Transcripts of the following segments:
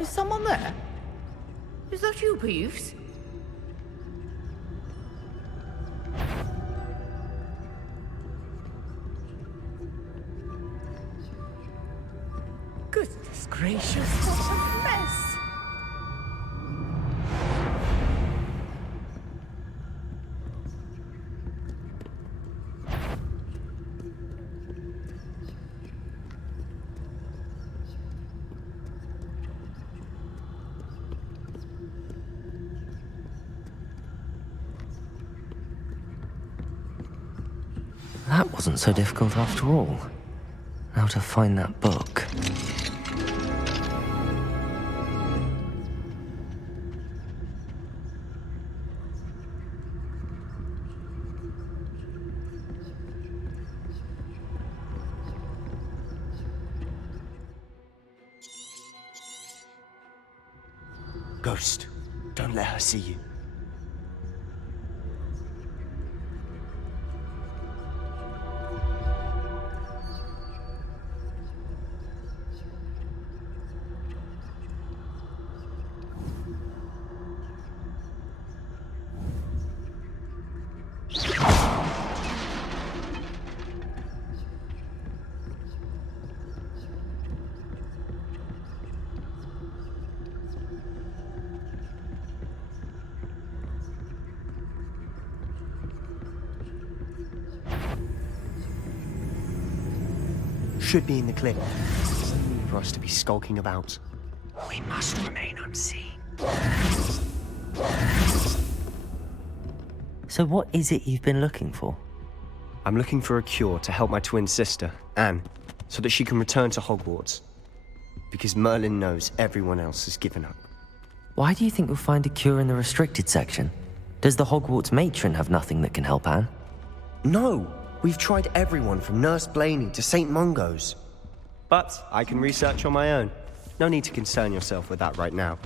Is someone there? Is that you, Peeves? Goodness gracious, what a mess! That wasn't so difficult after all. Now to find that book. Ghost, don't let her see you. Should be in the cliff. For us to be skulking about. We must remain unseen. So what is it you've been looking for? I'm looking for a cure to help my twin sister, Anne, so that she can return to Hogwarts. Because Merlin knows everyone else has given up. Why do you think we'll find a cure in the restricted section? Does the Hogwarts matron have nothing that can help Anne? No! We've tried everyone from Nurse Blaney to St. Mungo's. But I can research on my own. No need to concern yourself with that right now.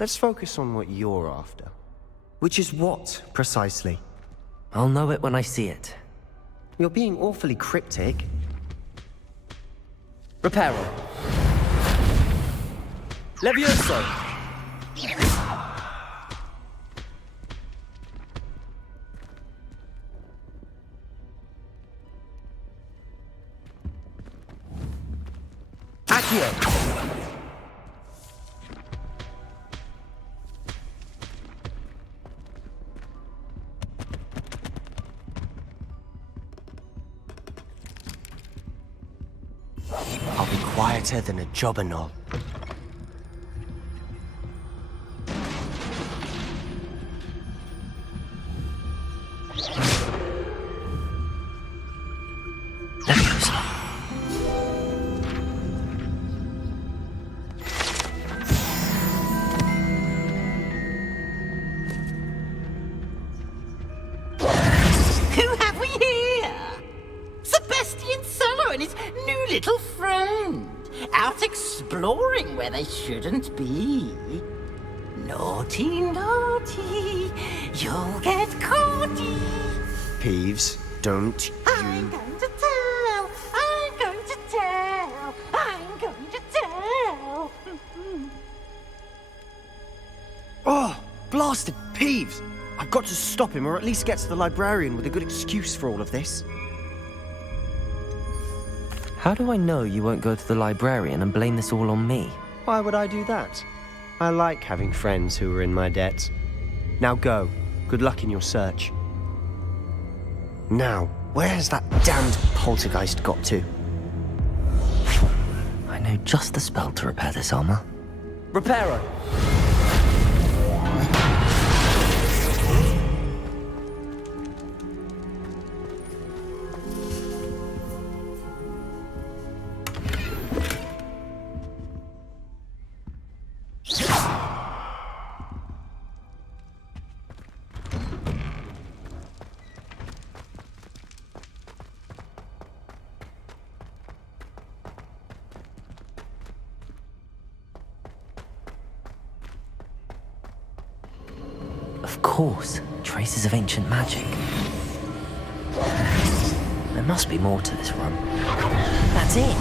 Let's focus on what you're after. Which is what, precisely? I'll know it when I see it. You're being awfully cryptic. Reparo. Levioso! Accio! I'll be quieter than a jobberknoll. Little friend, out exploring where they shouldn't be. Naughty, naughty, you'll get caughty. Peeves, don't you... I'm going to tell, I'm going to tell, I'm going to tell. Oh, blasted Peeves! I've got to stop him, or at least get to the librarian with a good excuse for all of this. How do I know you won't go to the librarian and blame this all on me? Why would I do that? I like having friends who are in my debt. Now go. Good luck in your search. Now, where has that damned poltergeist got to? I know just the spell to repair this armor. Reparo! Of course, traces of ancient magic. There must be more to this run. That's it!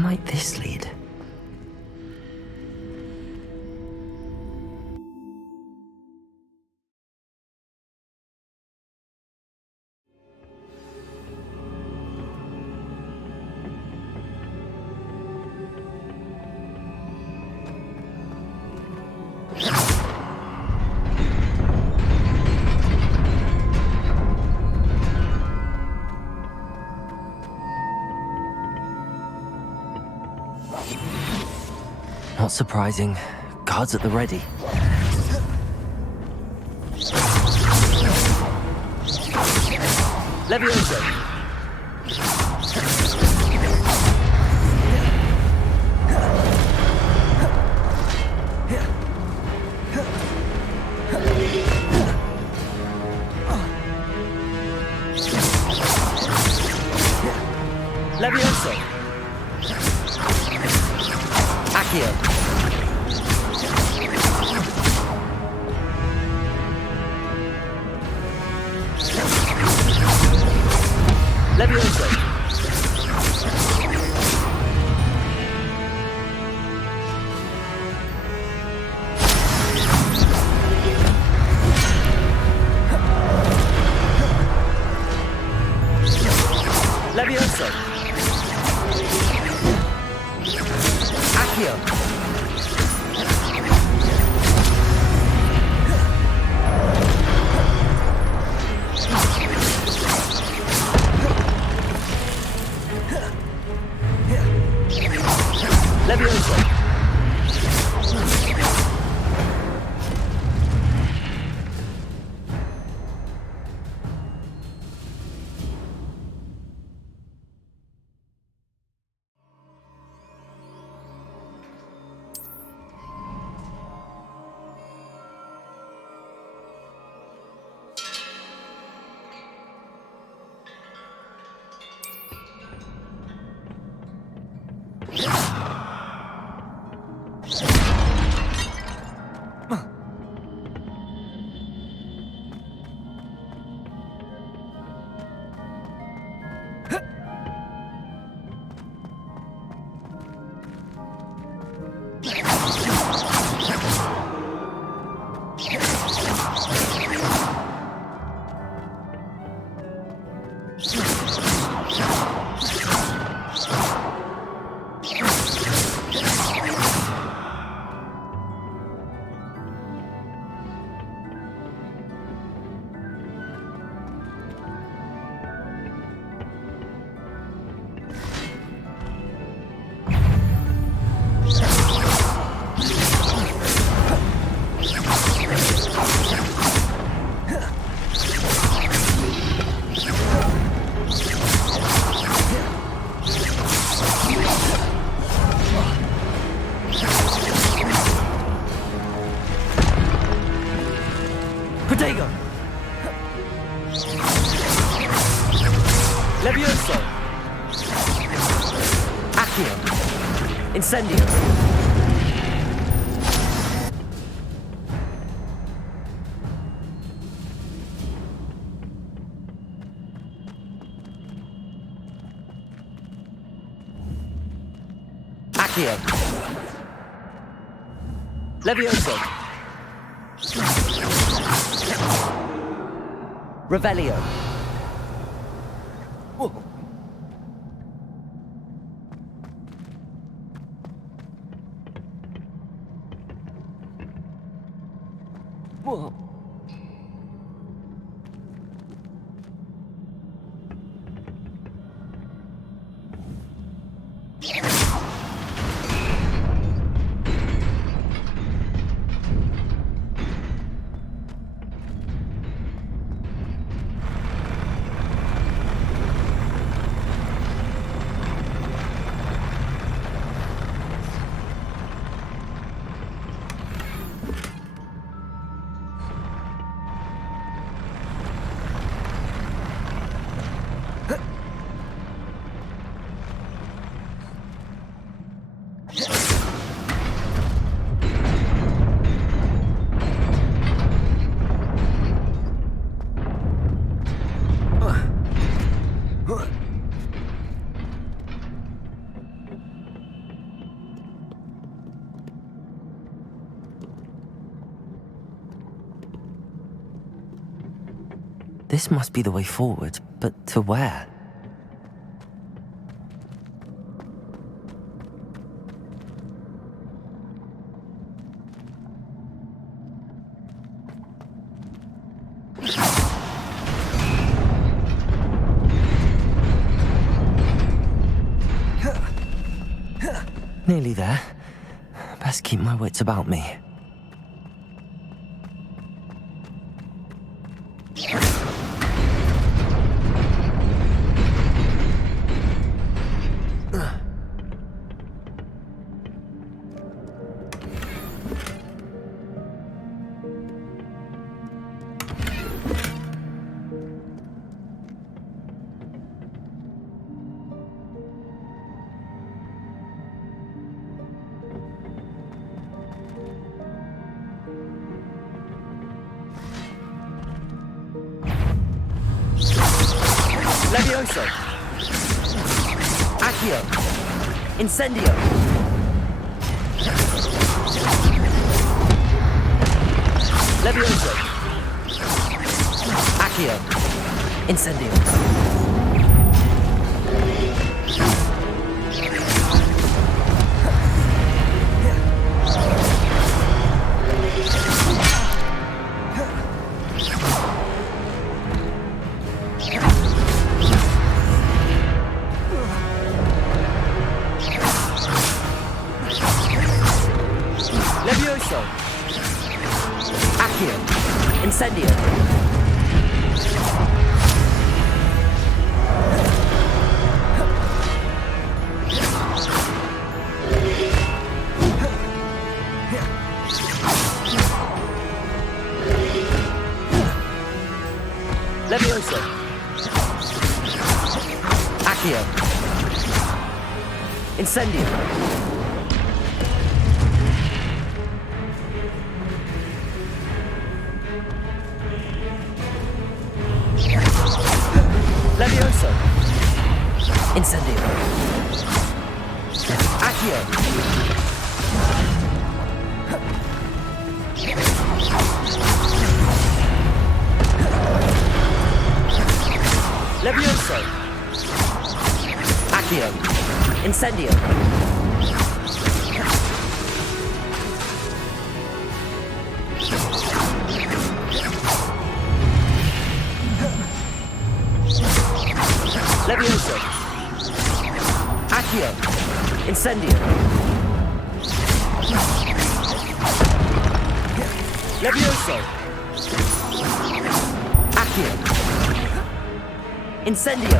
might this lead? Not surprising. Guards at the ready. Levioso! Levioso! Accio! Levioso! Levioso! Accio! Levioso! Protego! Levioso! Accio! Incendio! Accio! Levioso! Revelio! Whoa. Whoa. This must be the way forward, but to where? Nearly there. Best keep my wits about me. Levioso! Accio! Incendio! Levioso! Accio! Incendio! Levioso! Accio! Incendio! Levioso! Accio! Incendio! Levioso! Incendio! Accio! Levioso! Accio! Incendio! Levioso! Accio! Incendio! Levioso! Accio! Incendio!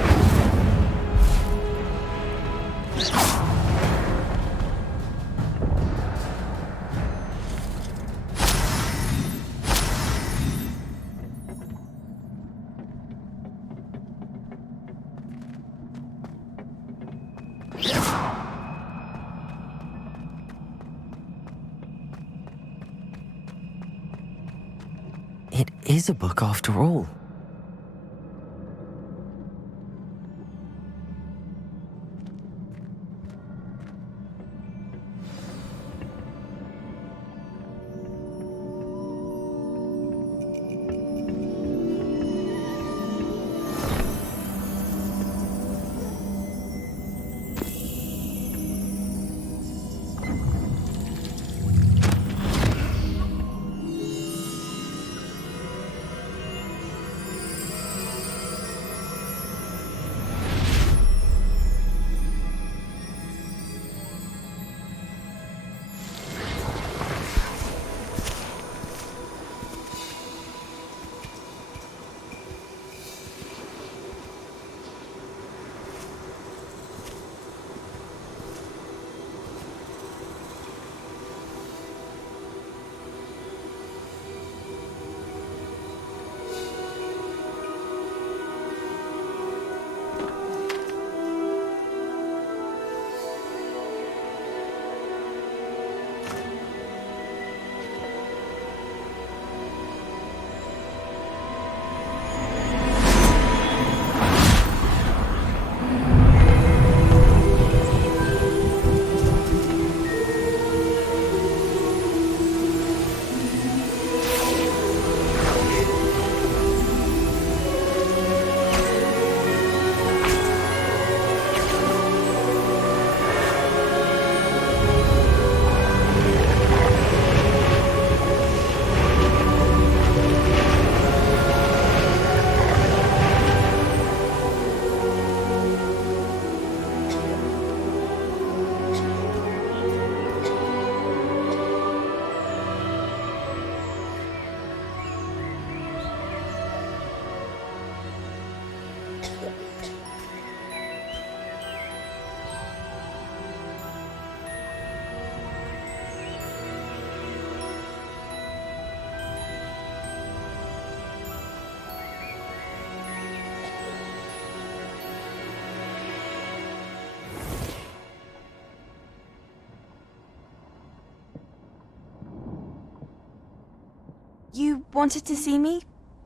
It is a book after all. wanted to see me?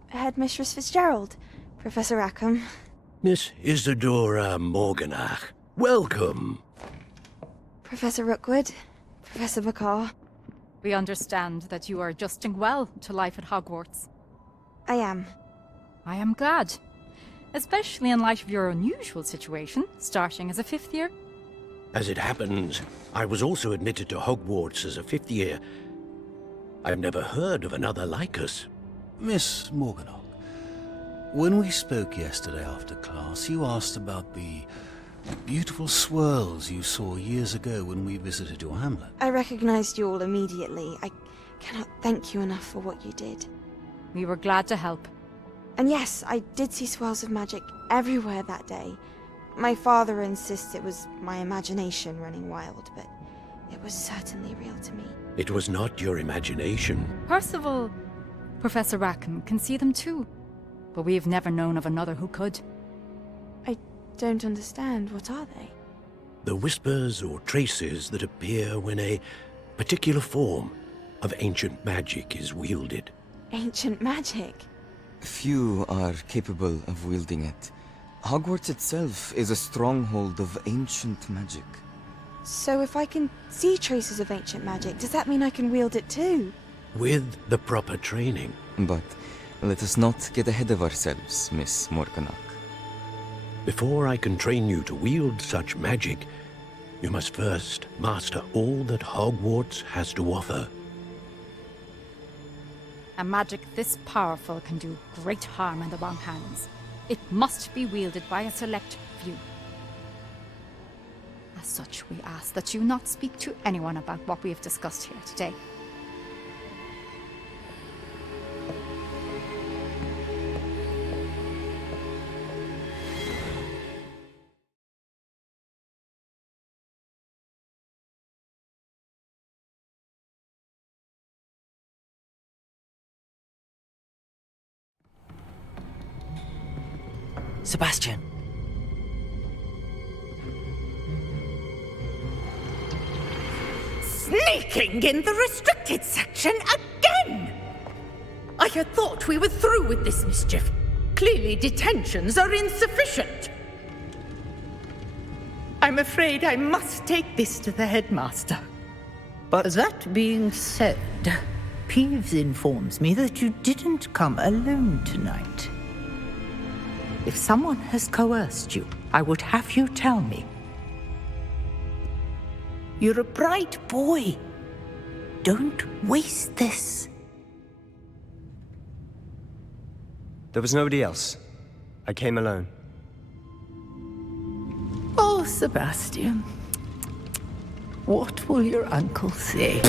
Headmistress Fitzgerald, Professor Rackham. Miss Isadora Morganach, welcome. Professor Rookwood, Professor Bakar. We understand that you are adjusting well to life at Hogwarts. I am. I am glad. Especially in light of your unusual situation, starting as a 5th year. As it happens, I was also admitted to Hogwarts as a 5th year. I've never heard of another like us. Miss Morganach, when we spoke yesterday after class, you asked about the beautiful swirls you saw years ago when we visited your hamlet. I recognized you all immediately. I cannot thank you enough for what you did. We were glad to help. And yes, I did see swirls of magic everywhere that day. My father insists it was my imagination running wild, but it was certainly real to me. It was not your imagination. Percival, Professor Rackham can see them too. But we've never known of another who could. I don't understand. What are they? The whispers or traces that appear when a particular form of ancient magic is wielded. Ancient magic? Few are capable of wielding it. Hogwarts itself is a stronghold of ancient magic. So if I can see traces of ancient magic, does that mean I can wield it too? With the proper training. But let us not get ahead of ourselves, Miss Morganach. Before I can train you to wield such magic, you must first master all that Hogwarts has to offer. A magic this powerful can do great harm in the wrong hands. It must be wielded by a select few. As such, we ask that you not speak to anyone about what we have discussed here today. Sebastian. Sneaking in the restricted section again! I had thought we were through with this mischief. Clearly detentions are insufficient. I'm afraid I must take this to the headmaster. But That being said, Peeves informs me that you didn't come alone tonight. If someone has coerced you, I would have you tell me. You're a bright boy. Don't waste this. there was nobody else. I came alone. Oh, Sebastian. What will your uncle say?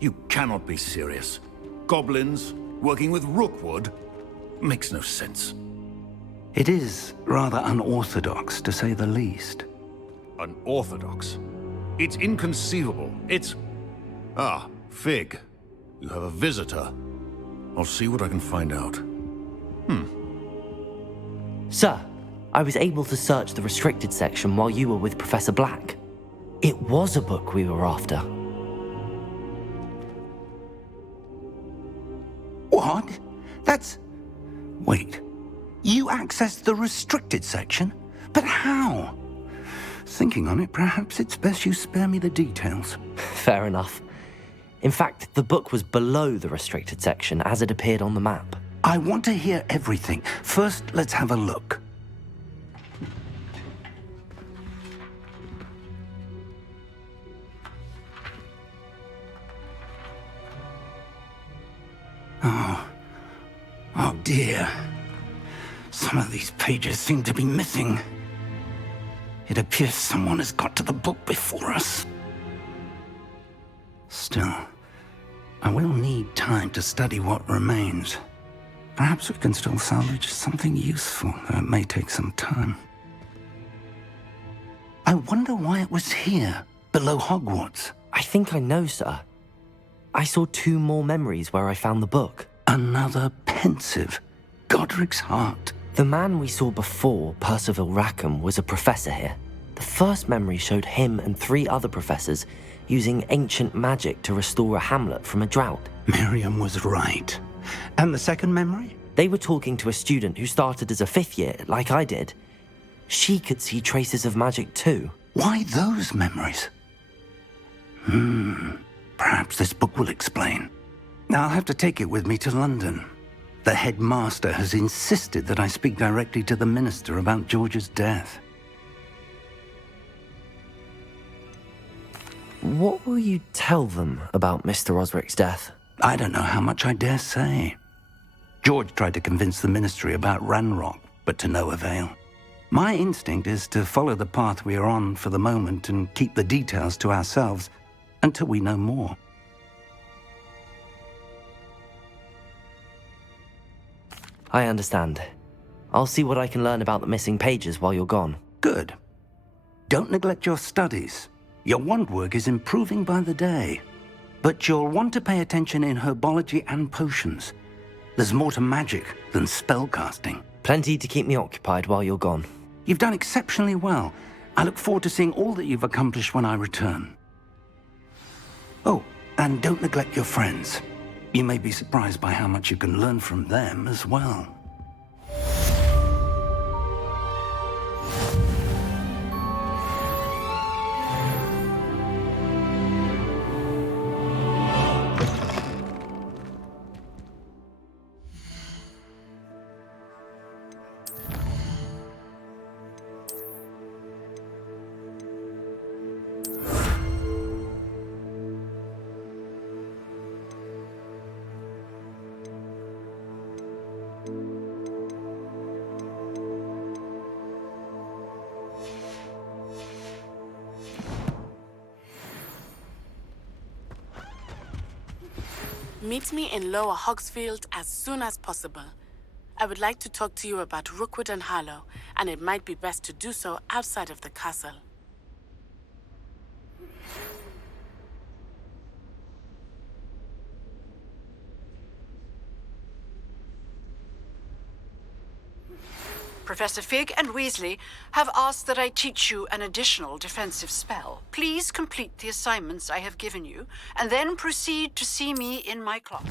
You cannot be serious. Goblins working with Rookwood? Makes no sense. It is rather unorthodox, to say the least. Unorthodox? It's inconceivable. It's... Ah, Fig. You have a visitor. I'll see what I can find out. Sir, I was able to search the restricted section while you were with Professor Black. It was a book we were after. What? That's... Wait. You accessed the restricted section? But how? Thinking on it, perhaps it's best you spare me the details. Fair enough. In fact, the book was below the restricted section as it appeared on the map. I want to hear everything. First, let's have a look. Oh dear. Some of these pages seem to be missing. It appears someone has got to the book before us. Still, I will need time to study what remains. Perhaps we can still salvage something useful, though it may take some time. I wonder why it was here, below Hogwarts. I think I know, sir. I saw 2 more memories where I found the book. Another pensive. Godric's heart. The man we saw before, Percival Rackham, was a professor here. The first memory showed him and 3 other professors using ancient magic to restore a hamlet from a drought. Miriam was right. And the second memory? They were talking to a student who started as a 5th year, like I did. She could see traces of magic too. Why those memories? Perhaps this book will explain. I'll have to take it with me to London. The headmaster has insisted that I speak directly to the minister about George's death. What will you tell them about Mr. Osric's death? I don't know how much I dare say. George tried to convince the ministry about Ranrock, but to no avail. My instinct is to follow the path we are on for the moment and keep the details to ourselves until we know more. I understand. I'll see what I can learn about the missing pages while you're gone. Good. Don't neglect your studies. Your wand work is improving by the day. But you'll want to pay attention in herbology and potions. There's more to magic than spellcasting. Plenty to keep me occupied while you're gone. You've done exceptionally well. I look forward to seeing all that you've accomplished when I return. Oh, and don't neglect your friends. You may be surprised by how much you can learn from them as well. Meet me in Lower Hogsfield as soon as possible. I would like to talk to you about Rookwood and Harlow, and it might be best to do so outside of the castle. Professor Fig and Weasley have asked that I teach you an additional defensive spell. Please complete the assignments I have given you, and then proceed to see me in my clock.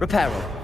Repair all.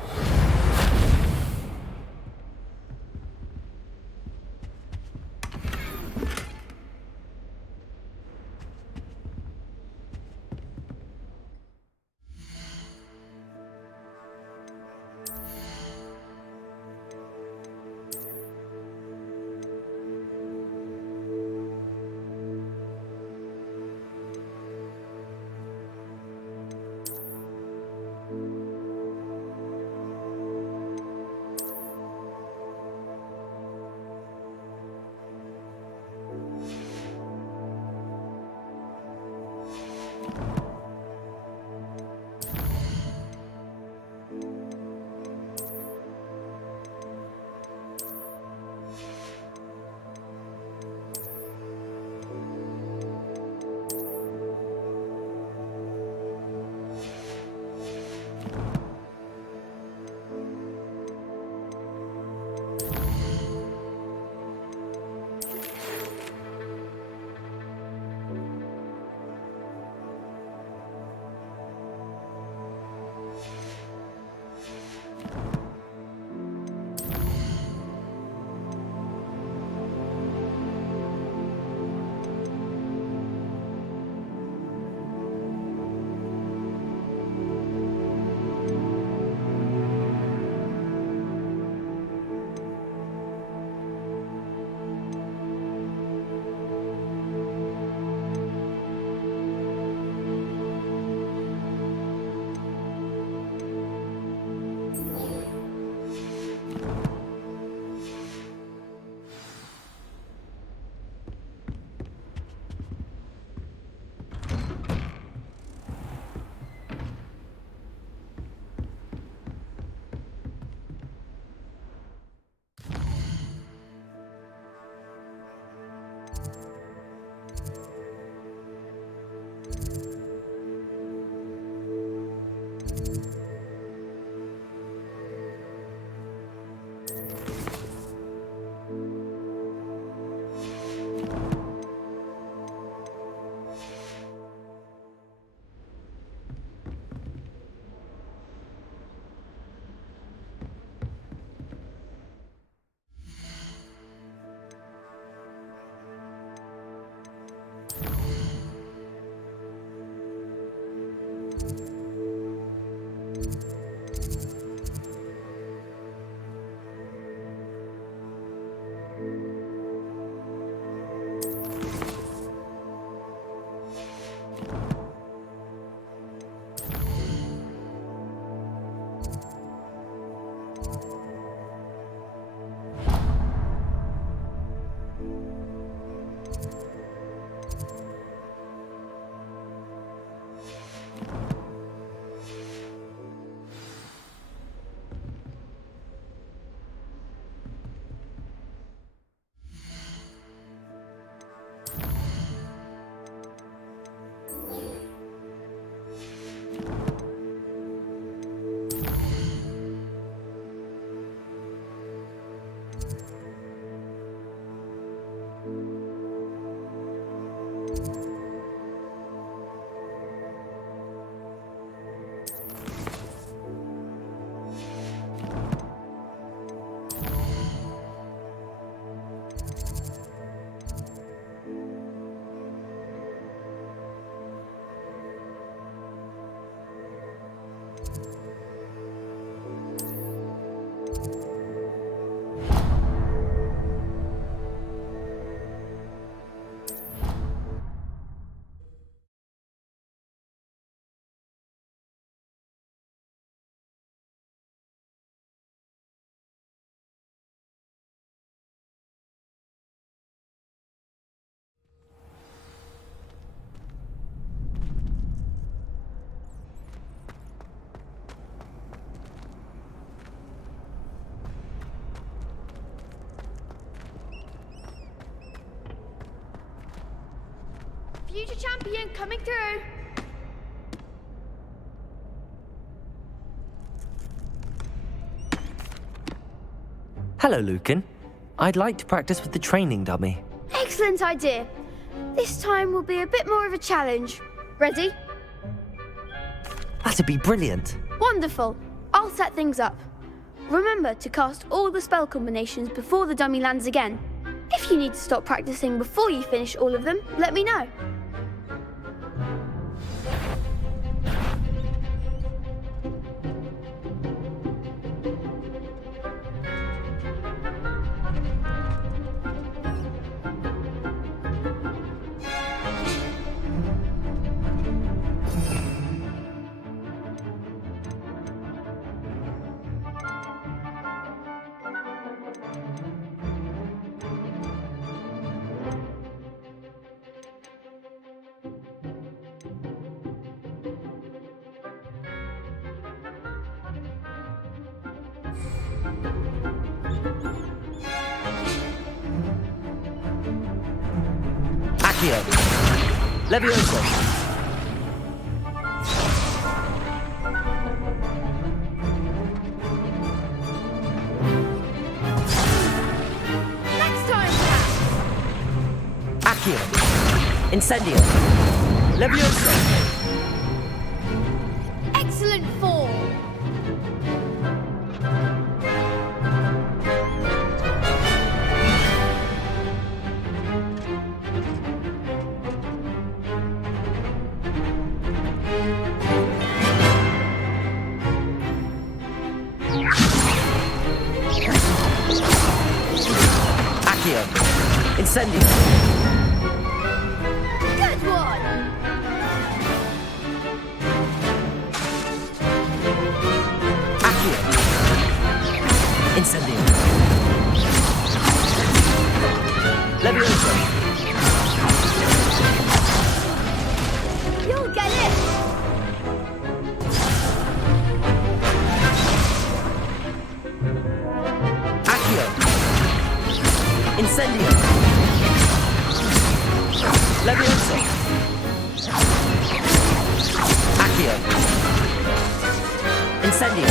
Future champion coming through. Hello, Lucan. I'd like to practice with the training dummy. Excellent idea. This time will be a bit more of a challenge. Ready? That'd be brilliant. Wonderful. I'll I'll set things up. Remember to cast all the spell combinations before the dummy lands again. If you need to stop practicing before you finish all of them, let me know. Levioso. Next time, perhaps. Accio. Incendio. Levioso. Excellent form. Incendio. Good one. Accio. Incendio. Levioso. You'll get it. Accio. Incendio. Levioso. Accio. Incendio.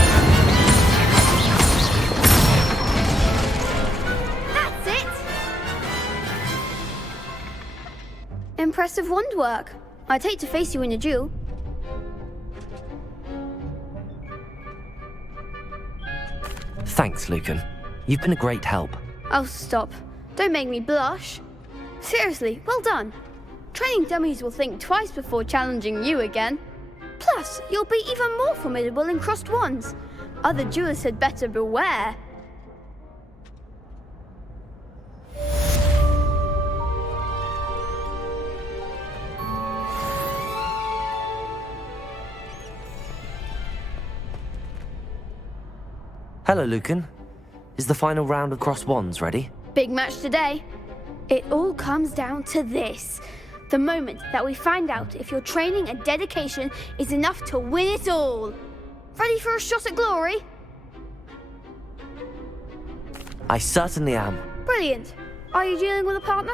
That's it. Impressive wand work. I'd hate to face you in a duel. Thanks, Lucan. You've been a great help. Oh, stop. Don't make me blush. Seriously, well done. Training dummies will think twice before challenging you again. Plus, you'll be even more formidable in crossed wands. Other duelists had better beware. Hello, Lucan. Is the final round of crossed wands ready? Big match today. It all comes down to this. The moment that we find out if your training and dedication is enough to win it all. Ready for a shot at glory? I certainly am. Brilliant. Are you dealing with a partner?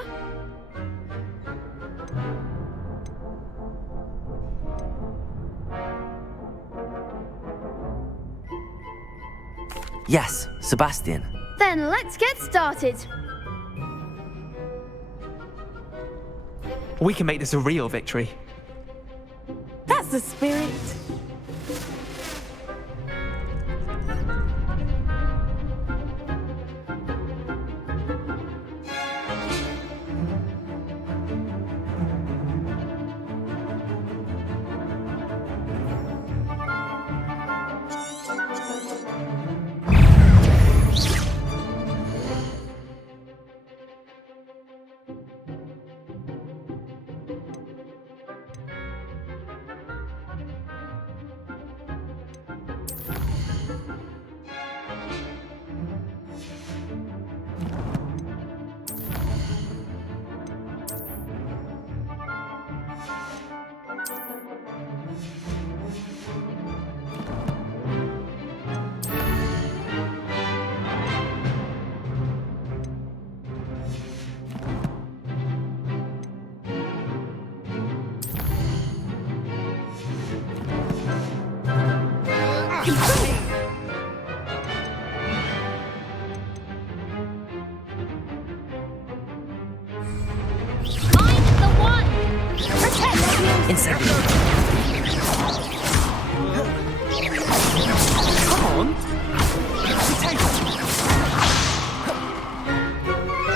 Yes, Sebastian. Then let's get started. We can make this a real victory. That's the spirit.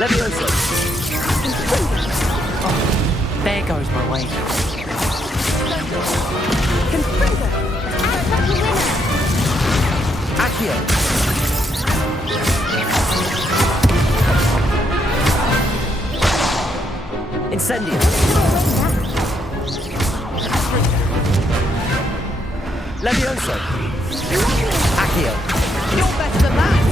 Levioso. There goes my way. Confringo. Outside the winner. Accio. Incendio. Levioso. Accio. You're better than that!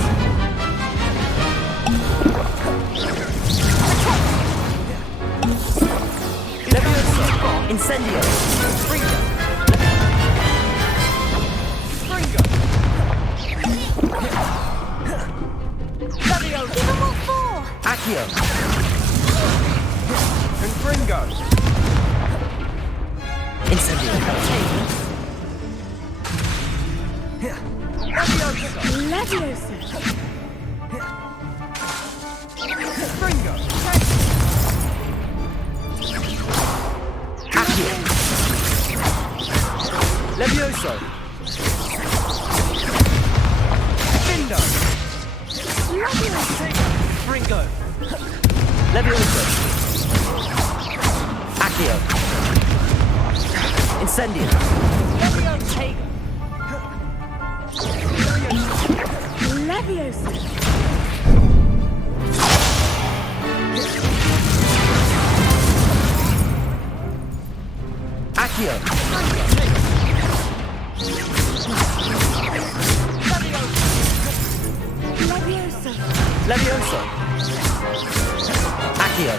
Levioso. Incendio. Fringo! Levioso! Give them all four. Accio. Confringo! Incendio. Leviosa. Confringo! Accio. Levioso. Findo! Fringo. Levioso. Accio. Incendio. Leviosa. Accio. Leviosa. Levioso. Accio.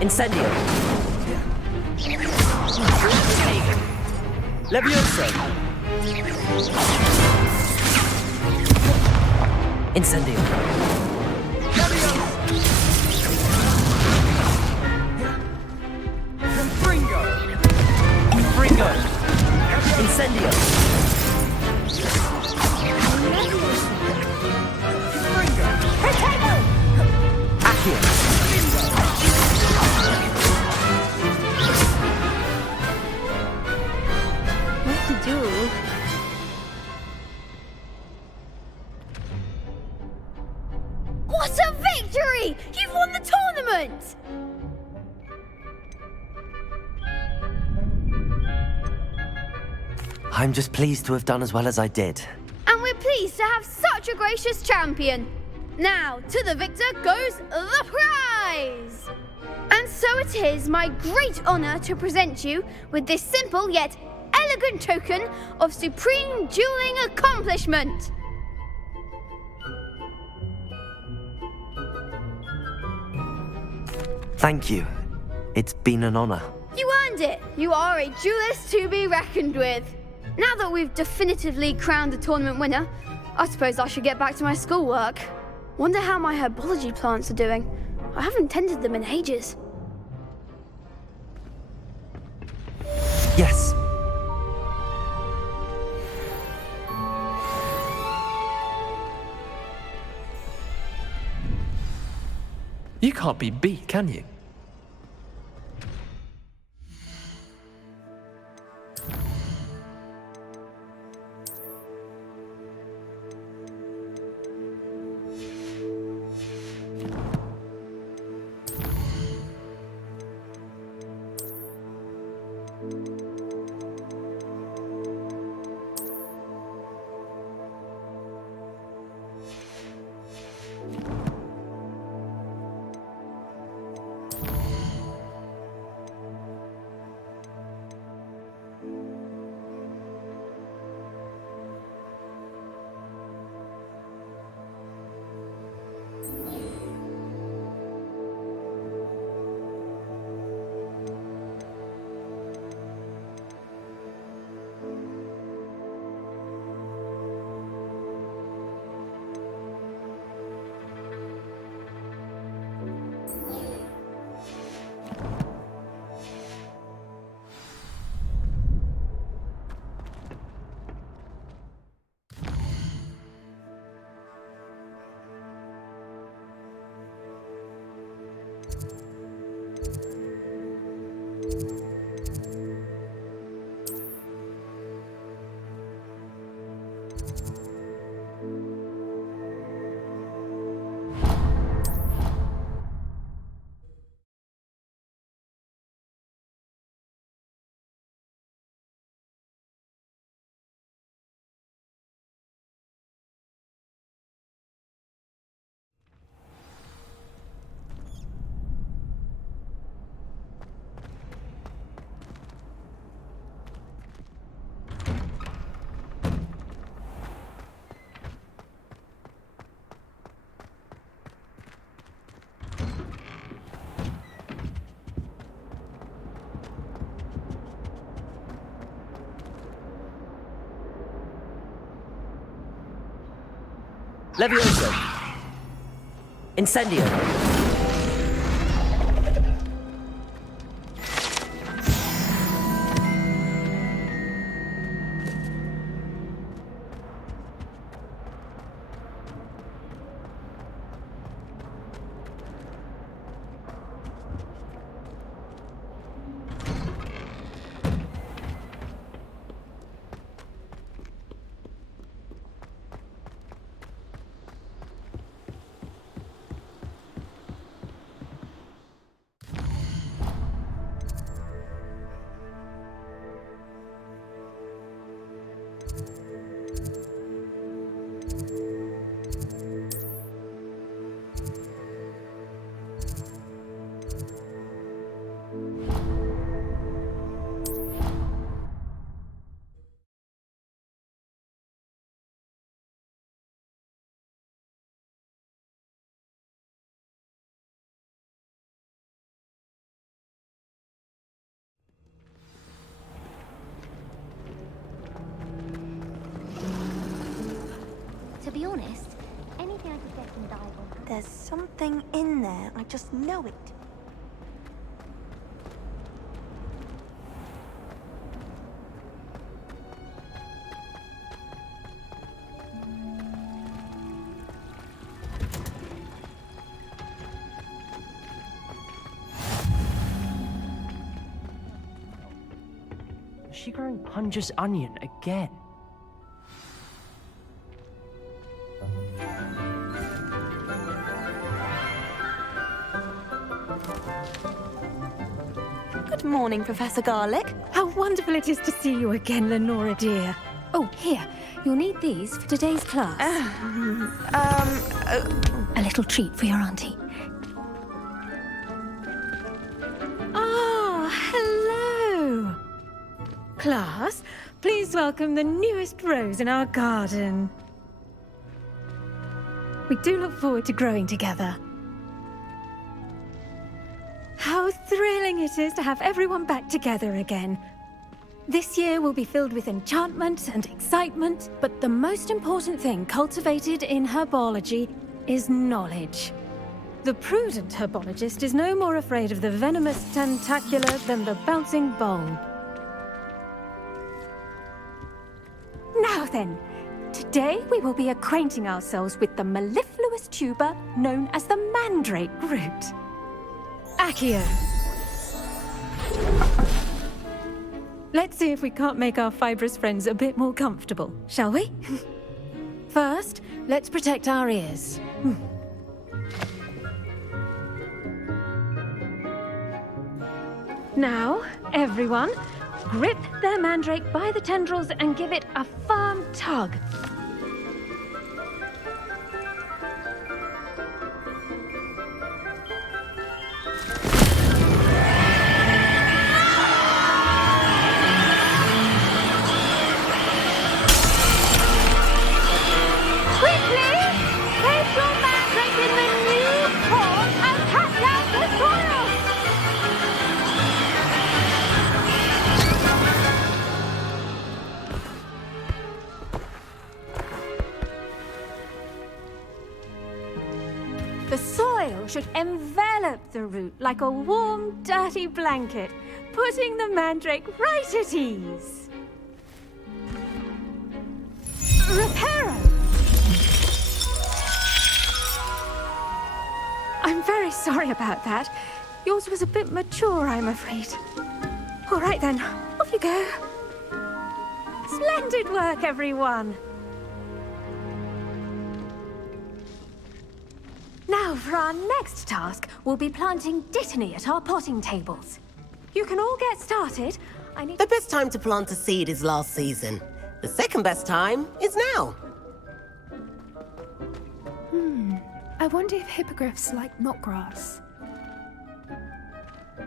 Incendio. Levioso. Incendio. Fringo! Fringo. Incendio. Fringo! Accio. What to do? What a victory! You've won the tournament! I'm just pleased to have done as well as I did. And we're pleased to have such a gracious champion. Now, to the victor goes the prize! And so it is my great honor to present you with this simple yet elegant token of supreme dueling accomplishment. Thank you. It's been an honor. You earned it. You are a duelist to be reckoned with. Now that we've definitively crowned the tournament winner, I suppose I should get back to my schoolwork. Wonder how my herbology plants are doing. I haven't tended them in ages. Yes. You can't be beat, can you? Levioso. Incendio. To be honest, anything I could get from Diagon. There's something in there. I just know it. Is she growing Punja's onion again? Good morning, Professor Garlic. How wonderful it is to see you again, Lenora dear. Oh, here. You'll need these for today's class. A little treat for your auntie. Oh, hello. Class, please welcome the newest rose in our garden. We do look forward to growing together. How thrilling it is to have everyone back together again. This year will be filled with enchantment and excitement, but the most important thing cultivated in herbology is knowledge. The prudent herbologist is no more afraid of the venomous tentacula than the bouncing bulb. Now then, today we will be acquainting ourselves with the mellifluous tuber known as the mandrake root. Accio. Let's see if we can't make our fibrous friends a bit more comfortable, shall we? First, let's protect our ears. Now, everyone, grip their mandrake by the tendrils and give it a firm tug. The soil should envelop the root like a warm, dirty blanket, putting the mandrake right at ease. Reparo! I'm very sorry about that. Yours was a bit mature, I'm afraid. All right then, off you go. Splendid work, everyone. Now, for our next task, we'll be planting dittany at our potting tables. You can all get started. The best time to plant a seed is last season. The second best time is now. I wonder if hippogriffs like knotgrass.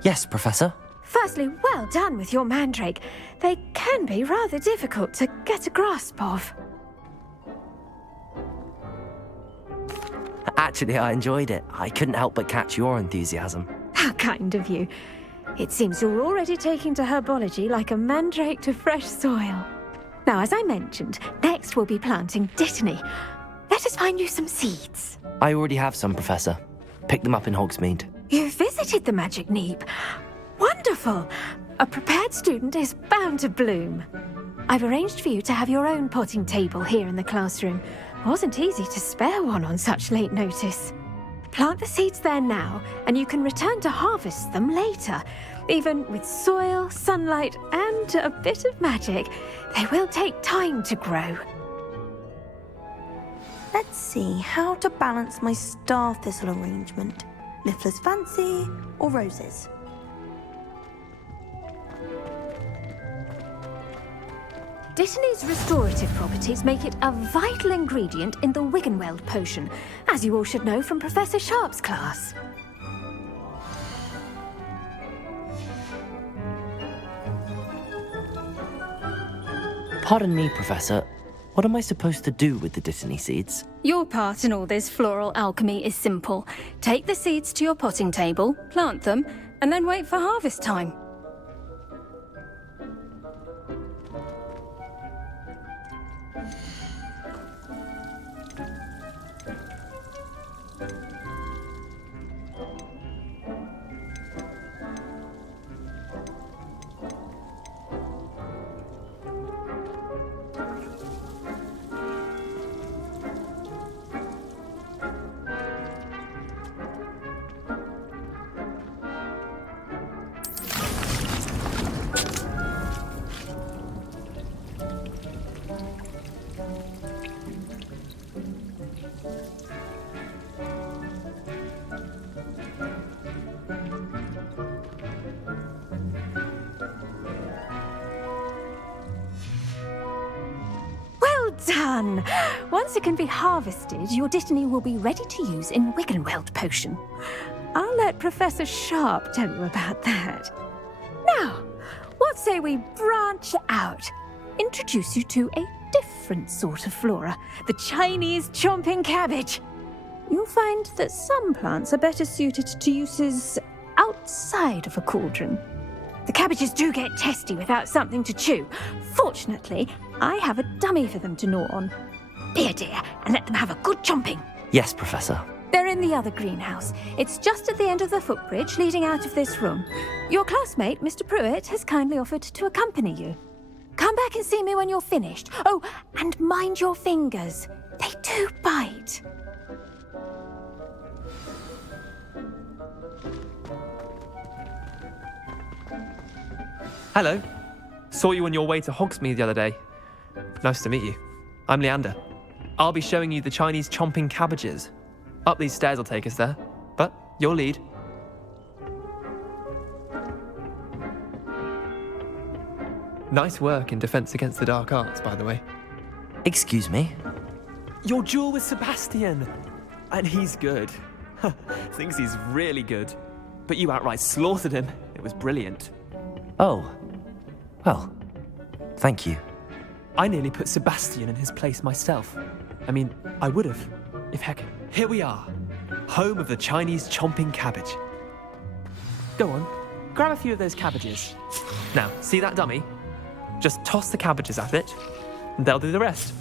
Yes, Professor. Firstly, well done with your mandrake. They can be rather difficult to get a grasp of. Actually, I enjoyed it. I couldn't help but catch your enthusiasm. How kind of you. It seems you're already taking to herbology like a mandrake to fresh soil. Now, as I mentioned, next we'll be planting dittany. Let us find you some seeds. I already have some, Professor. Picked them up in Hogsmeade. You visited the Magic Neep. Wonderful! A prepared student is bound to bloom. I've arranged for you to have your own potting table here in the classroom. Wasn't easy to spare one on such late notice. Plant the seeds there now, and you can return to harvest them later. Even with soil, sunlight, and a bit of magic, they will take time to grow. Let's see how to balance my star thistle arrangement. Miffler's Fancy or roses? Dittany's restorative properties make it a vital ingredient in the Wiggenweld potion, as you all should know from Professor Sharp's class. Pardon me, Professor. What am I supposed to do with the Dittany seeds? Your part in all this floral alchemy is simple. Take the seeds to your potting table, plant them, and then wait for harvest time. Done! Once it can be harvested, your Dittany will be ready to use in Wiggenweld potion. I'll let Professor Sharp tell you about that. Now, what say we branch out? Introduce you to a different sort of flora, the Chinese chomping cabbage. You'll find that some plants are better suited to uses outside of a cauldron. The cabbages do get testy without something to chew. Fortunately, I have a dummy for them to gnaw on. Be a dear and let them have a good chomping. Yes, Professor. They're in the other greenhouse. It's just at the end of the footbridge leading out of this room. Your classmate, Mr. Pruitt, has kindly offered to accompany you. Come back and see me when you're finished. Oh, and mind your fingers. They do bite. Hello. Saw you on your way to Hogsmeade the other day. Nice to meet you. I'm Leander. I'll be showing you the Chinese chomping cabbages. Up these stairs will take us there, but your lead. Nice work in Defense Against the Dark Arts, by the way. Excuse me? Your duel with Sebastian! And he's good. Thinks he's really good. But you outright slaughtered him. It was brilliant. Oh. Well, thank you. I nearly put Sebastian in his place myself. I mean, I would have, if heck. Here we are, home of the Chinese chomping cabbage. Go on, grab a few of those cabbages. Now, see that dummy? Just toss the cabbages at it, and they'll do the rest.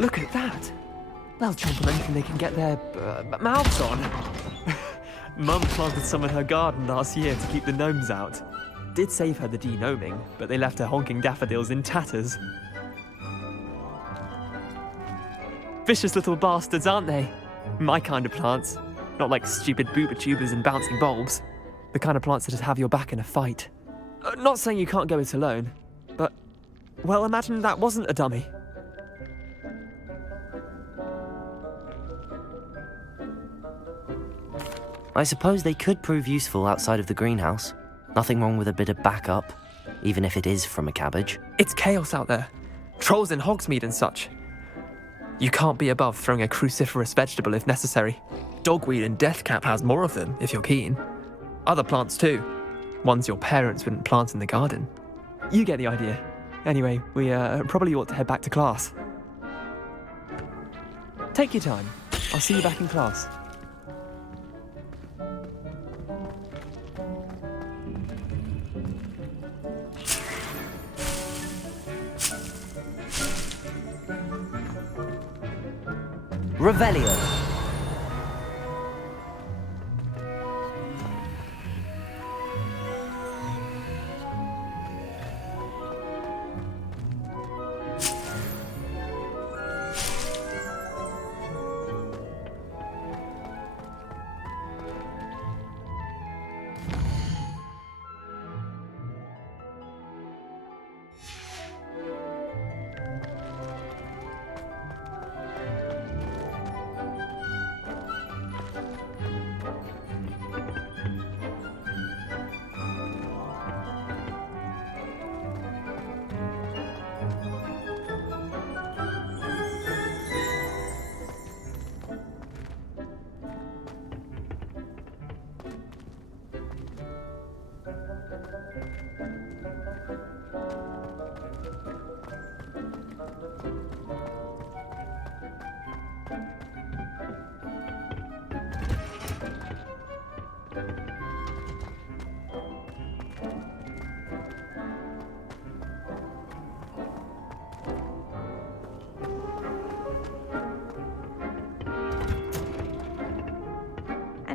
Look at that. They'll chomp on anything they can get their mouths on. Mum planted some in her garden last year to keep the gnomes out. Did save her the de-gnoming, but they left her honking daffodils in tatters. Vicious little bastards, aren't they? My kind of plants. Not like stupid booba tubers and bouncing bulbs. The kind of plants that'd have your back in a fight. Not saying you can't go it alone, but, well, imagine that wasn't a dummy. I suppose they could prove useful outside of the greenhouse. Nothing wrong with a bit of backup, even if it is from a cabbage. It's chaos out there. Trolls in Hogsmeade and such. You can't be above throwing a cruciferous vegetable if necessary. Dogweed and deathcap has more of them, if you're keen. Other plants too. Ones your parents wouldn't plant in the garden. You get the idea. Anyway, we probably ought to head back to class. Take your time. I'll see you back in class. Revelio.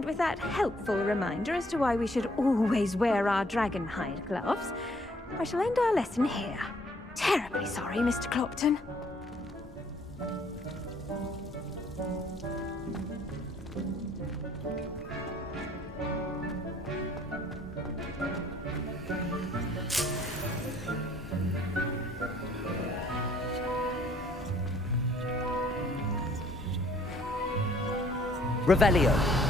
With that helpful reminder as to why we should always wear our dragon hide gloves, I shall end our lesson here. Terribly sorry, Mr. Clopton. Revelio.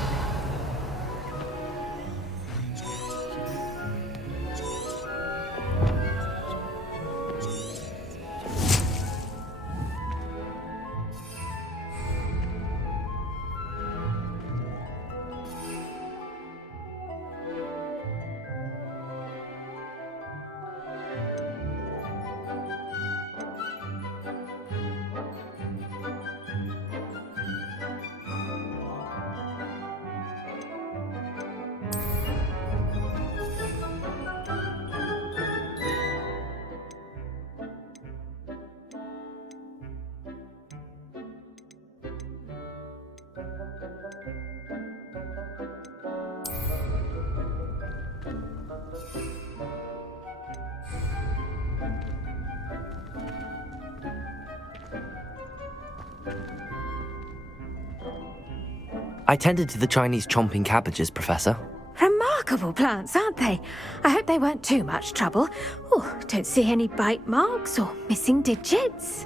I tended to the Chinese chomping cabbages, Professor. Remarkable plants, aren't they? I hope they weren't too much trouble. Oh, don't see any bite marks or missing digits.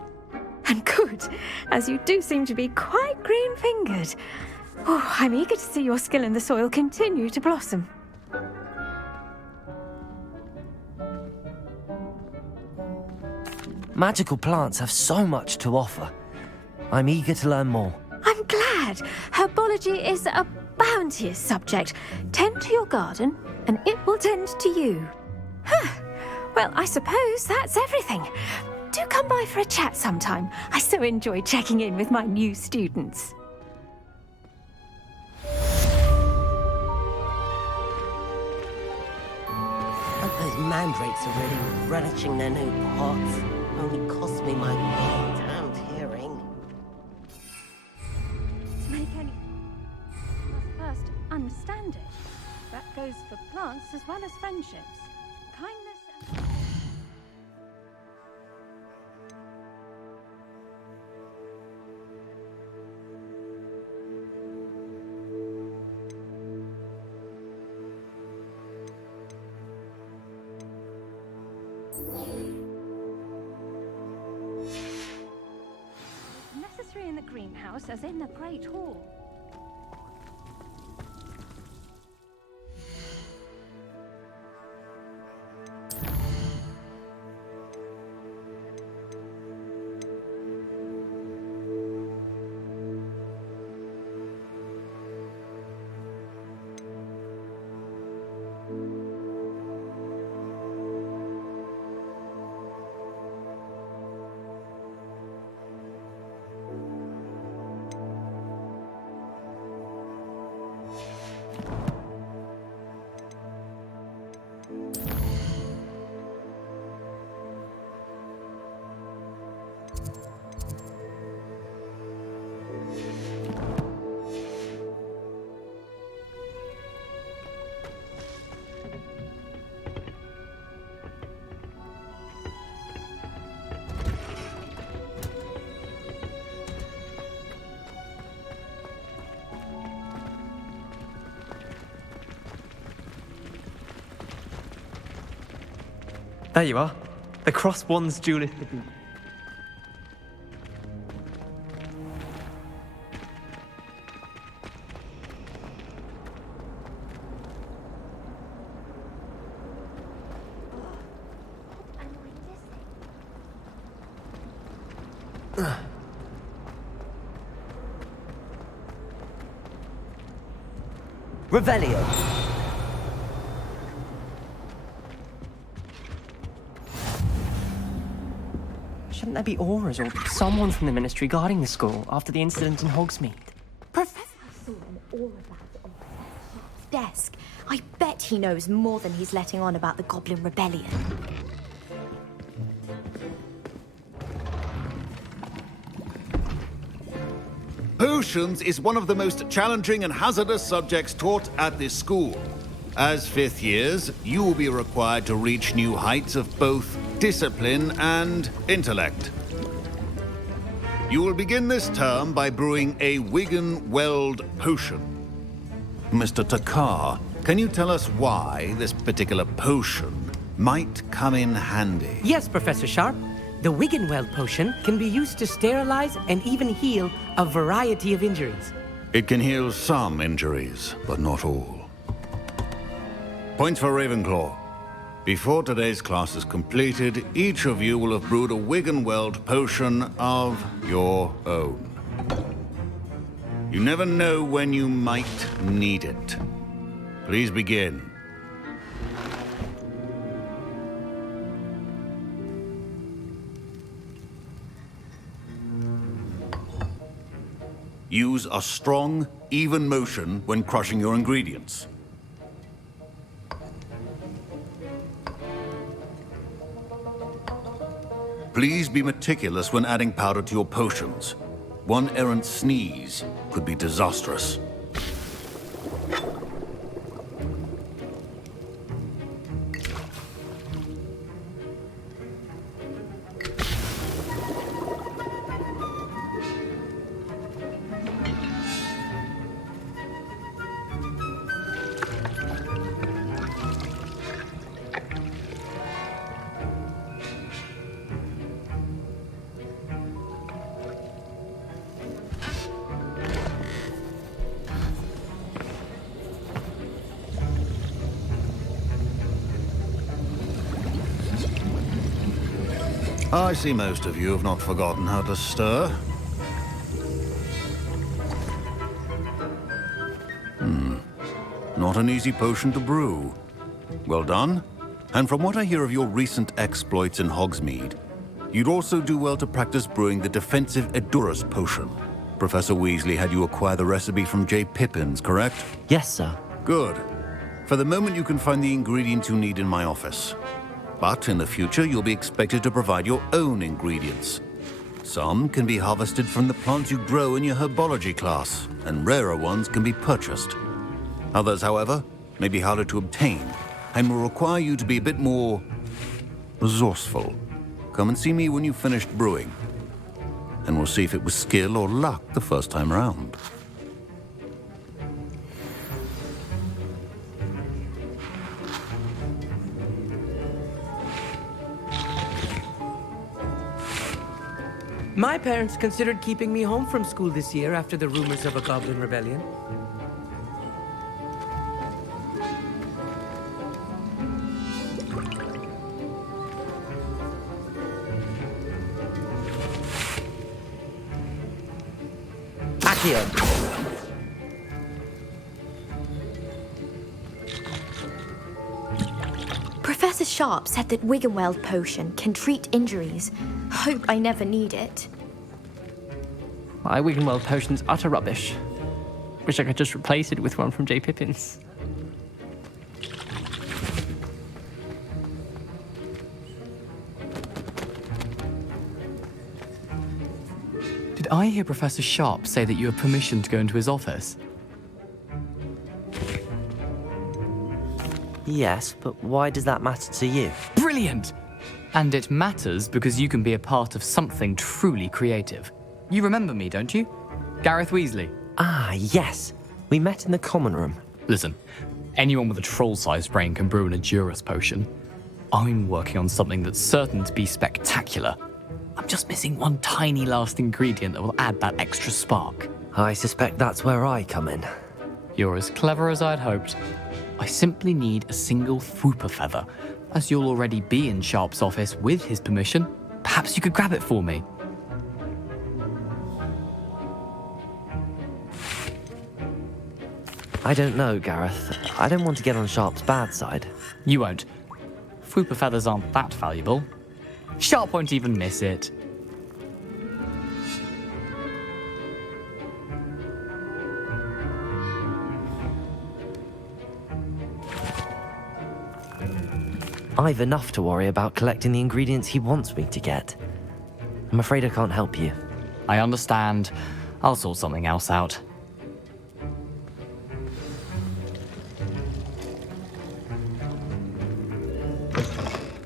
And good, as you do seem to be quite green-fingered. Oh, I'm eager to see your skill in the soil continue to blossom. Magical plants have so much to offer. I'm eager to learn more. I'm glad. Herbology is a bounteous subject. Tend to your garden, and it will tend to you. Well, I suppose that's everything. Do come by for a chat sometime. I so enjoy checking in with my new students. Those mandrakes are really relishing their new pots. Only cost me my damned hearing. loss as well as friendships. Kindness and... necessary in the greenhouse as in the Great Hall. There you are. The Cross Wands duelist. Revelio. Shouldn't there be auras or someone from the Ministry guarding the school after the incident in Hogsmeade? Professor, I saw an aura badge on Professor Sharp's desk. I bet he knows more than he's letting on about the Goblin Rebellion. Potions is one of the most challenging and hazardous subjects taught at this school. As fifth years, you will be required to reach new heights of both discipline and intellect. You will begin this term by brewing a Wiggenweld potion. Mr. Takar, can you tell us why this particular potion might come in handy? Yes, Professor Sharp. The Wiggenweld potion can be used to sterilize and even heal a variety of injuries. It can heal some injuries, but not all. Points for Ravenclaw. Before today's class is completed, each of you will have brewed a Wiggenweld potion of your own. You never know when you might need it. Please begin. Use a strong, even motion when crushing your ingredients. Please be meticulous when adding powder to your potions. One errant sneeze could be disastrous. I see most of you have not forgotten how to stir. Not an easy potion to brew. Well done. And from what I hear of your recent exploits in Hogsmeade, you'd also do well to practice brewing the defensive Edurus potion. Professor Weasley had you acquire the recipe from J. Pippins, correct? Yes, sir. Good. For the moment, you can find the ingredients you need in my office. But in the future, you'll be expected to provide your own ingredients. Some can be harvested from the plants you grow in your herbology class, and rarer ones can be purchased. Others, however, may be harder to obtain, and will require you to be a bit more resourceful. Come and see me when you've finished brewing, and we'll see if it was skill or luck the first time round. My parents considered keeping me home from school this year after the rumors of a goblin rebellion. Professor Sharp said that Wiggenweld potion can treat injuries. Hope I never need it. My Wiggenweld potion's utter rubbish. Wish I could just replace it with one from J. Pippin's. Did I hear Professor Sharp say that you have permission to go into his office? Yes, but why does that matter to you? Brilliant! And it matters because you can be a part of something truly creative. You remember me, don't you? Gareth Weasley. Ah, yes. We met in the common room. Listen, anyone with a troll-sized brain can brew an Adurus potion. I'm working on something that's certain to be spectacular. I'm just missing one tiny last ingredient that will add that extra spark. I suspect that's where I come in. You're as clever as I'd hoped. I simply need a single Fwooper feather. As you'll already be in Sharp's office with his permission, perhaps you could grab it for me. I don't know, Gareth. I don't want to get on Sharp's bad side. You won't. Fwooper feathers aren't that valuable. Sharp won't even miss it. I've enough to worry about collecting the ingredients he wants me to get. I'm afraid I can't help you. I understand. I'll sort something else out.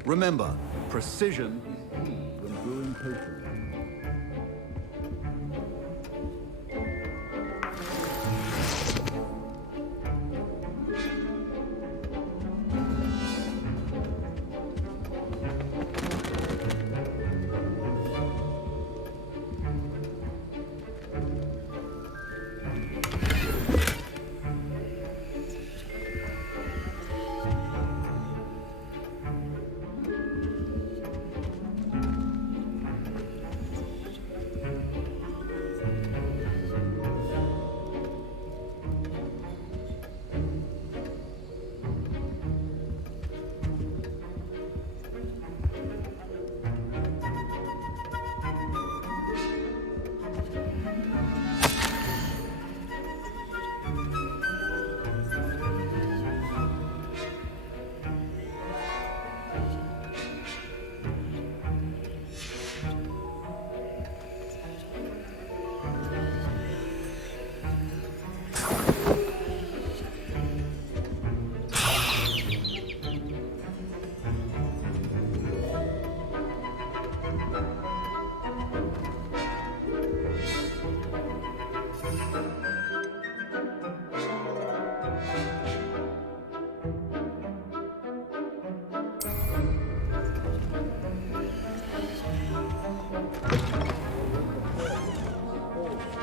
Remember, precision is key when brewing potions.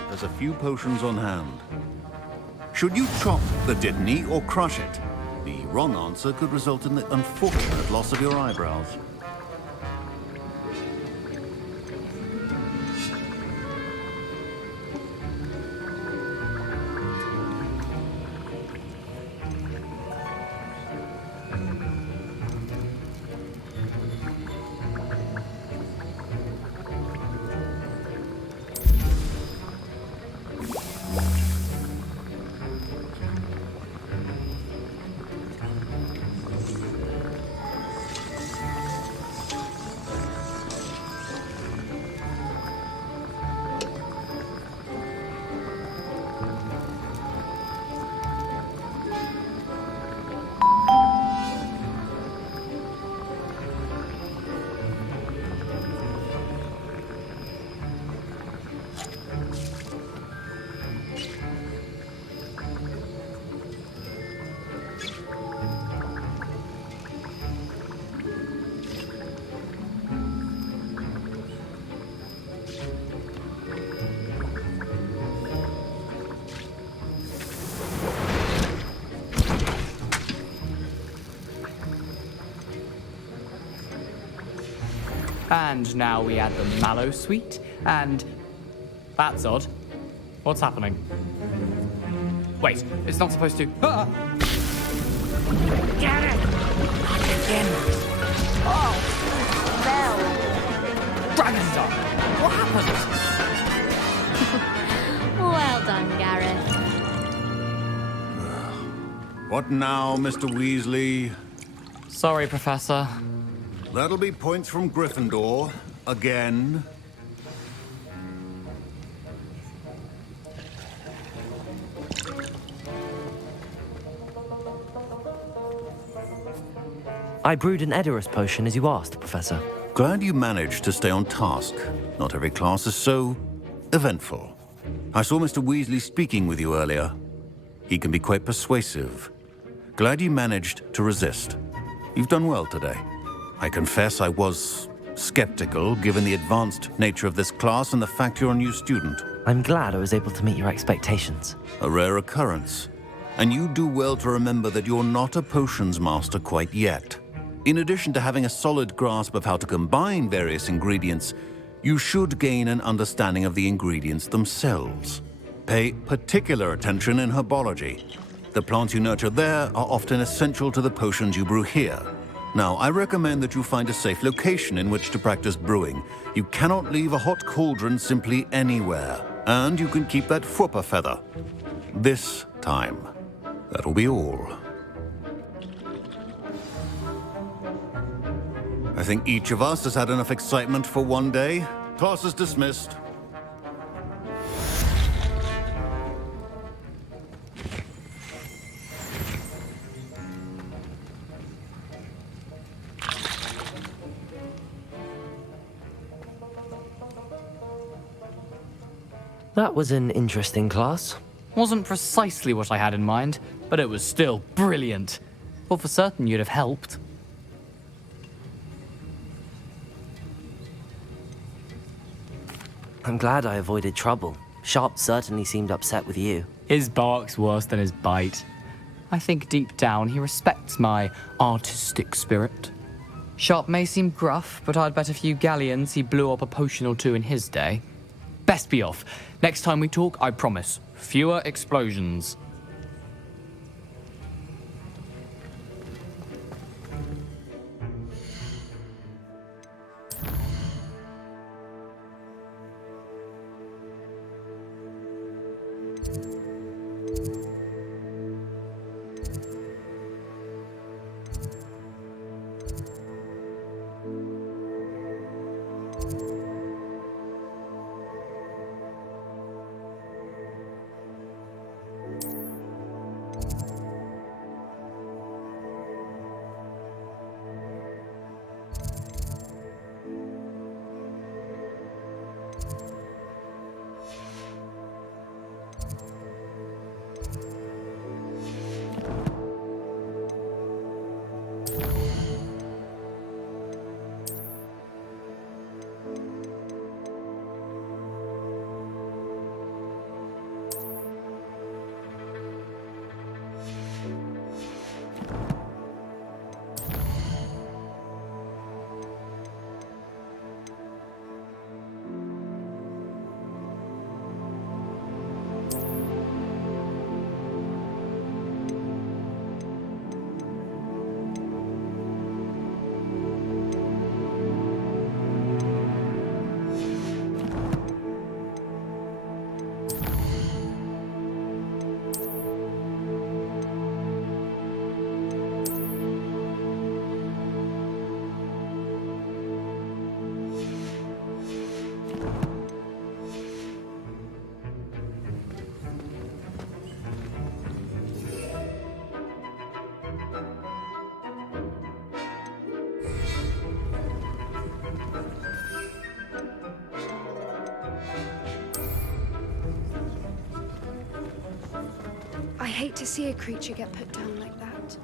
There's a few potions on hand. Should you chop the Dittany or crush it? The wrong answer could result in the unfortunate loss of your eyebrows. And now we add the mallow sweet, and... That's odd. What's happening? Wait, it's not supposed to... Ah! Get it! Not again. Oh! No! Dragon Star! What happened? Well done, Gareth. What now, Mr. Weasley? Sorry, Professor. That'll be points from Gryffindor. Again. I brewed an Edorus potion as you asked, Professor. Glad you managed to stay on task. Not every class is so eventful. I saw Mr. Weasley speaking with you earlier. He can be quite persuasive. Glad you managed to resist. You've done well today. I confess I was skeptical, given the advanced nature of this class and the fact you're a new student. I'm glad I was able to meet your expectations. A rare occurrence. And you do well to remember that you're not a potions master quite yet. In addition to having a solid grasp of how to combine various ingredients, you should gain an understanding of the ingredients themselves. Pay particular attention in herbology. The plants you nurture there are often essential to the potions you brew here. Now, I recommend that you find a safe location in which to practice brewing. You cannot leave a hot cauldron simply anywhere. And you can keep that Fwooper feather. This time. That'll be all. I think each of us has had enough excitement for one day. Class is dismissed. That was an interesting class. Wasn't precisely what I had in mind, but it was still brilliant. Well, for certain you'd have helped. I'm glad I avoided trouble. Sharp certainly seemed upset with you. His bark's worse than his bite. I think deep down he respects my artistic spirit. Sharp may seem gruff, but I'd bet a few galleons he blew up a potion or two in his day. Best be off. Next time we talk, I promise, fewer explosions. I hate to see a creature get put down like that.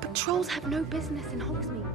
But trolls have no business in Hogsmeade.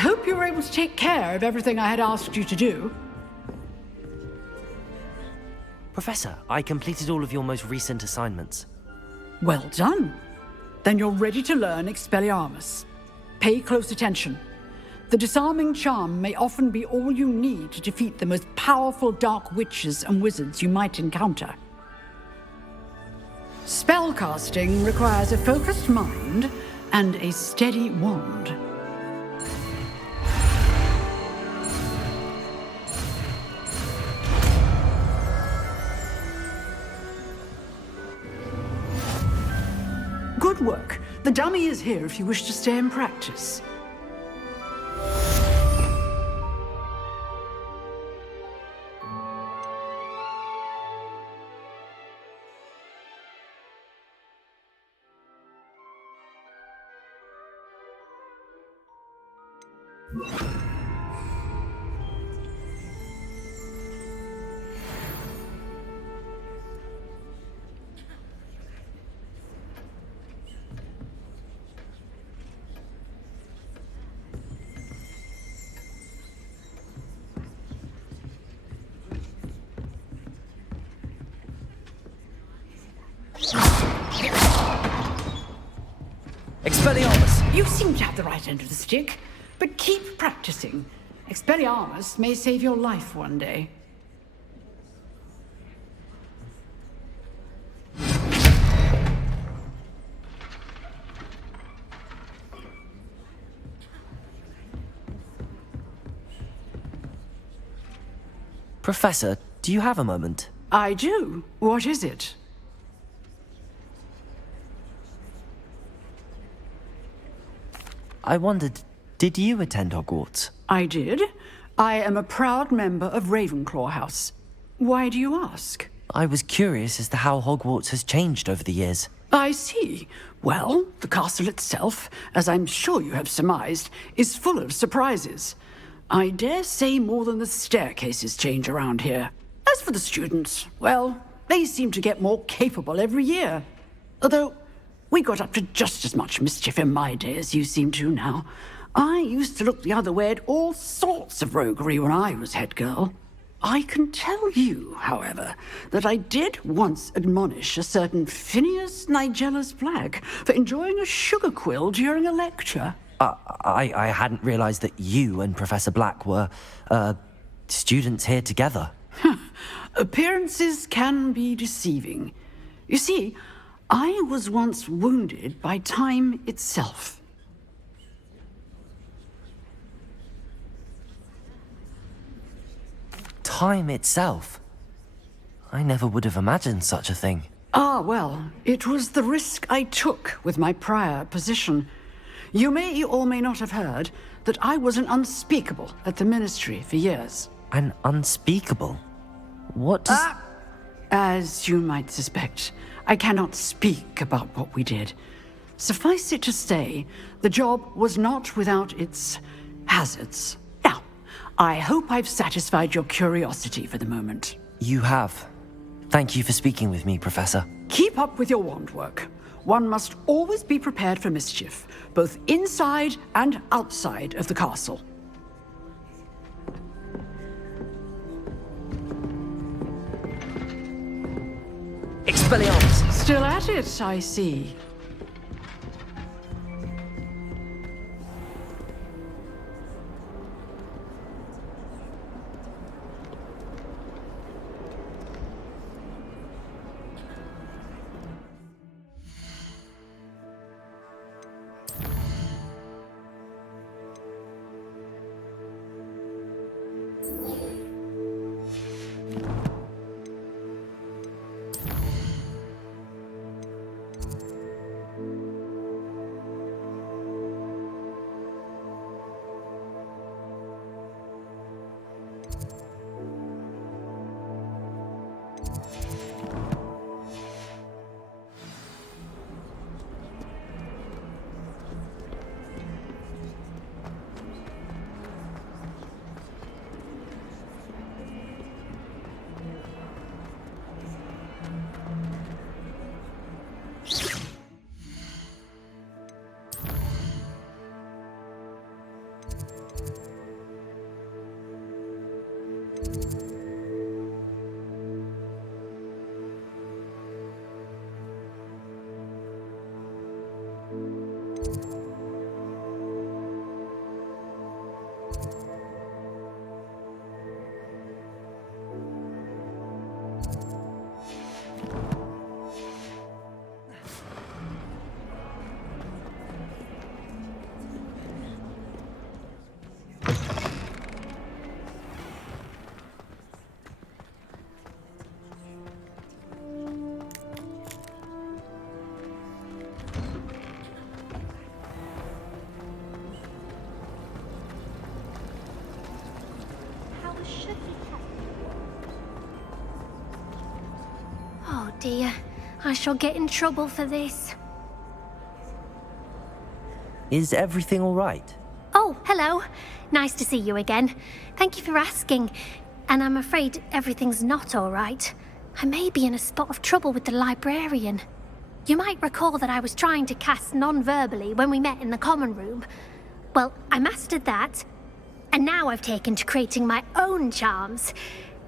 hope you were able to take care of everything I had asked you to do. Professor, I completed all of your most recent assignments. Well done. Then you're ready to learn Expelliarmus. Pay close attention. The disarming charm may often be all you need to defeat the most powerful dark witches and wizards you might encounter. Spellcasting requires a focused mind and a steady wand. Good work. The dummy is here if you wish to stay and practice. Expelliarmus! You seem to have the right end of the stick, but keep practicing. Expelliarmus may save your life one day. Professor, do you have a moment? I do. What is it? I wondered, did you attend Hogwarts? I did. I am a proud member of Ravenclaw House. Why do you ask? I was curious as to how Hogwarts has changed over the years. I see. Well, the castle itself, as I'm sure you have surmised, is full of surprises. I dare say more than the staircases change around here. As for the students, well, they seem to get more capable every year. Although, we got up to just as much mischief in my day as you seem to now. I used to look the other way at all sorts of roguery when I was head girl. I can tell you, however, that I did once admonish a certain Phineas Nigellus Black for enjoying a sugar quill during a lecture. I hadn't realized that you and Professor Black were, students here together. Appearances can be deceiving. You see, I was once wounded by time itself. Time itself? I never would have imagined such a thing. Ah, well, it was the risk I took with my prior position. You may or may not have heard that I was an unspeakable at the Ministry for years. An unspeakable? What does... As you might suspect, I cannot speak about what we did. Suffice it to say, the job was not without its hazards. Now, I hope I've satisfied your curiosity for the moment. You have. Thank you for speaking with me, Professor. Keep up with your wand work. One must always be prepared for mischief, both inside and outside of the castle. Expelliarmus! Still at it, I see. dear. I shall get in trouble for this. Is everything all right? Oh, hello. Nice to see you again. Thank you for asking. And I'm afraid everything's not all right. I may be in a spot of trouble with the librarian. You might recall that I was trying to cast non-verbally when we met in the common room. Well, I mastered that, and now I've taken to creating my own charms.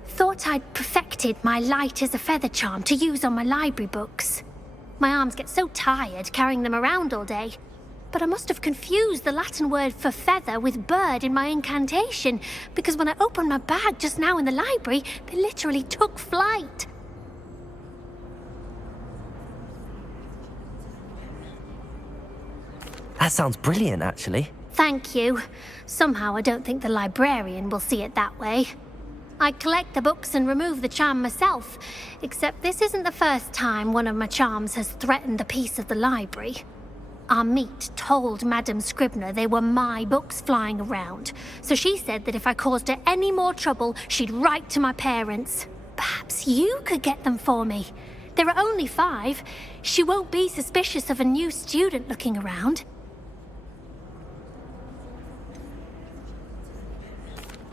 Thought I'd perfected my light as a feather charm to use on my library books. My arms get so tired carrying them around all day. But I must have confused the Latin word for feather with bird in my incantation, because when I opened my bag just now in the library, they literally took flight. That sounds brilliant, actually. Thank you. Somehow I don't think the librarian will see it that way. I collect the books and remove the charm myself, except this isn't the first time one of my charms has threatened the peace of the library. Our meet told Madame Scribner they were my books flying around, so she said that if I caused her any more trouble, she'd write to my parents. Perhaps you could get them for me. There are only 5. She won't be suspicious of a new student looking around.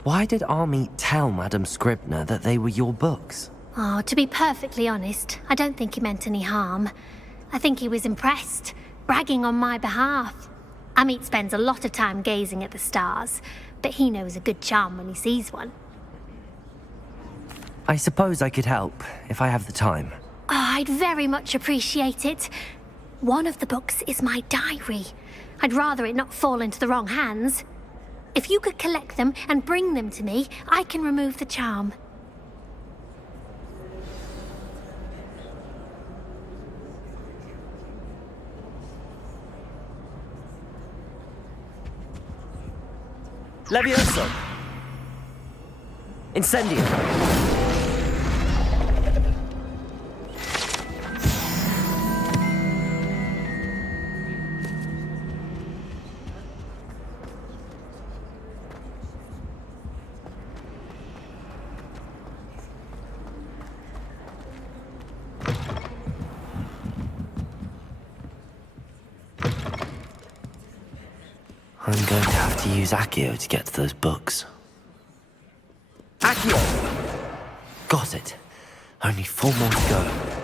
Why did Army tell Madame Scribner that they were your books? Oh, to be perfectly honest, I don't think he meant any harm. I think he was impressed, bragging on my behalf. Amit spends a lot of time gazing at the stars, but he knows a good charm when he sees one. I suppose I could help, if I have the time. Oh, I'd very much appreciate it. One of the books is my diary. I'd rather it not fall into the wrong hands. If you could collect them and bring them to me, I can remove the charm. Levioso! Incendio! I'm going to have to use Accio to get to those books. Accio! Got it. Only 4 more to go.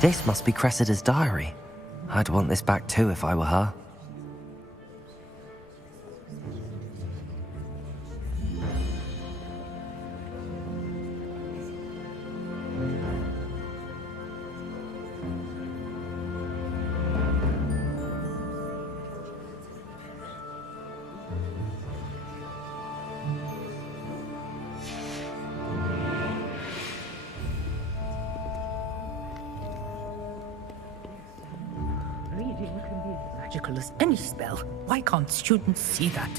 This must be Cressida's diary. I'd want this back too if I were her. Magical as any spell. Why can't students see that?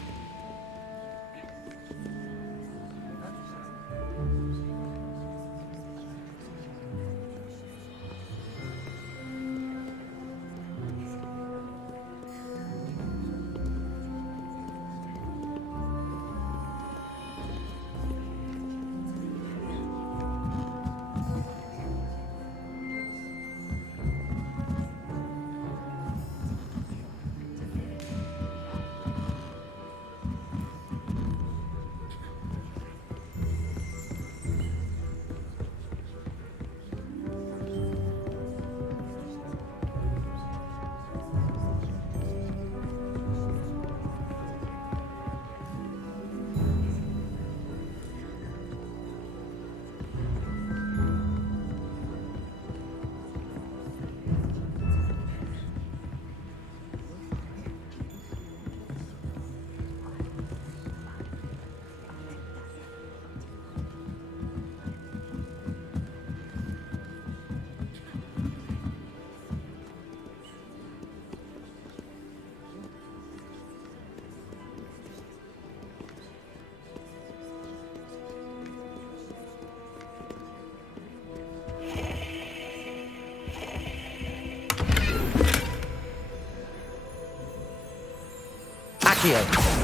Accio.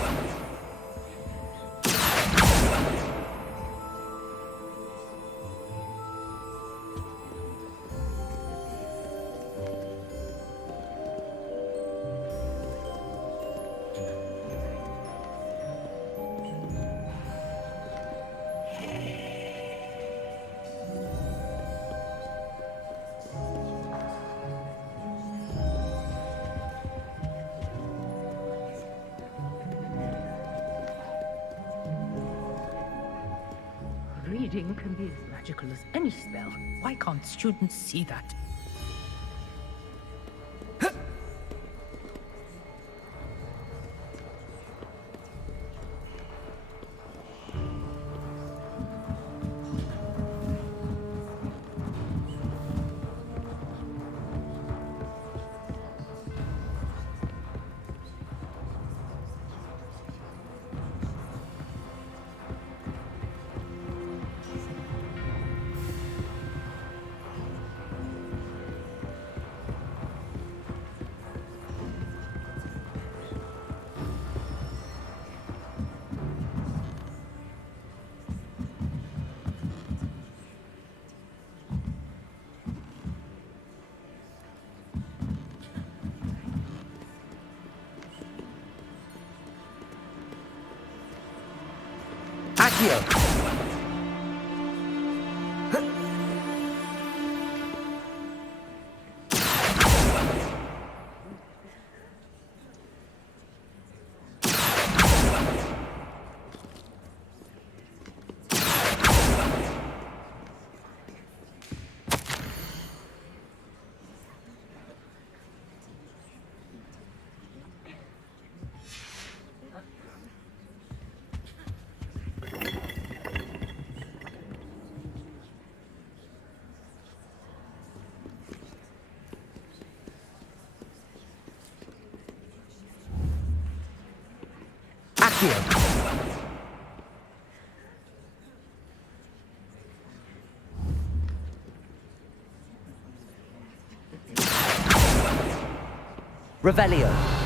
Reading can be as magical as any spell. Why can't students see that? Accio. Revelio.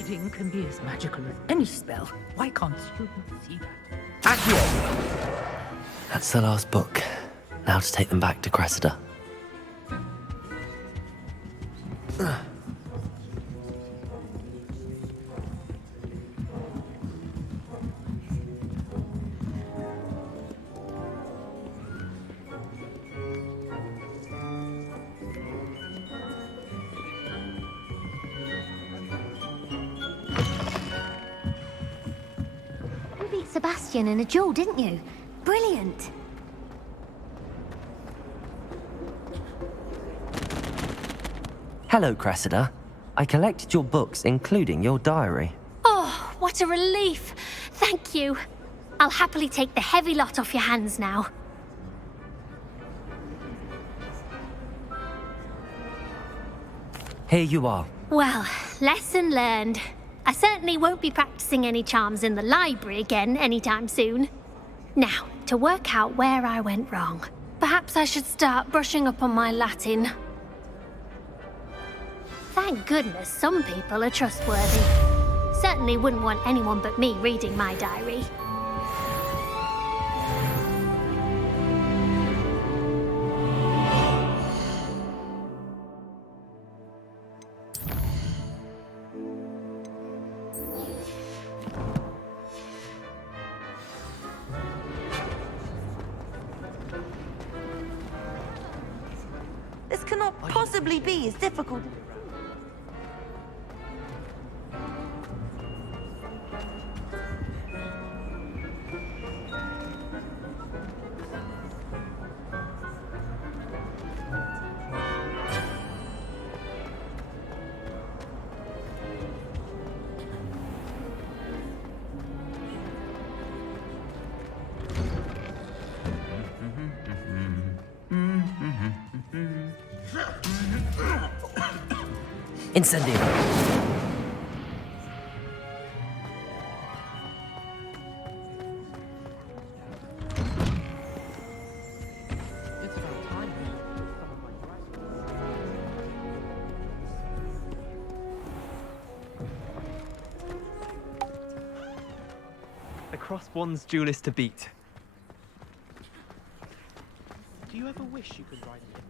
Reading can be as magical as any spell. Why can't students see that? Accio! That's the last book. Now to take them back to Cressida. You beat Sebastian in a duel, didn't you? Brilliant. Hello, Cressida. I collected your books, including your diary. Oh, what a relief. Thank you. I'll happily take the heavy lot off your hands now. Here you are. Well, lesson learned. I certainly won't be practicing any charms in the library again anytime soon. Now, to work out where I went wrong. Perhaps I should start brushing up on my Latin. Thank goodness some people are trustworthy. Certainly wouldn't want anyone but me reading my diary. This cannot possibly be as difficult. Incendio. The crossed one's duelist to beat. Do you ever wish you could ride it?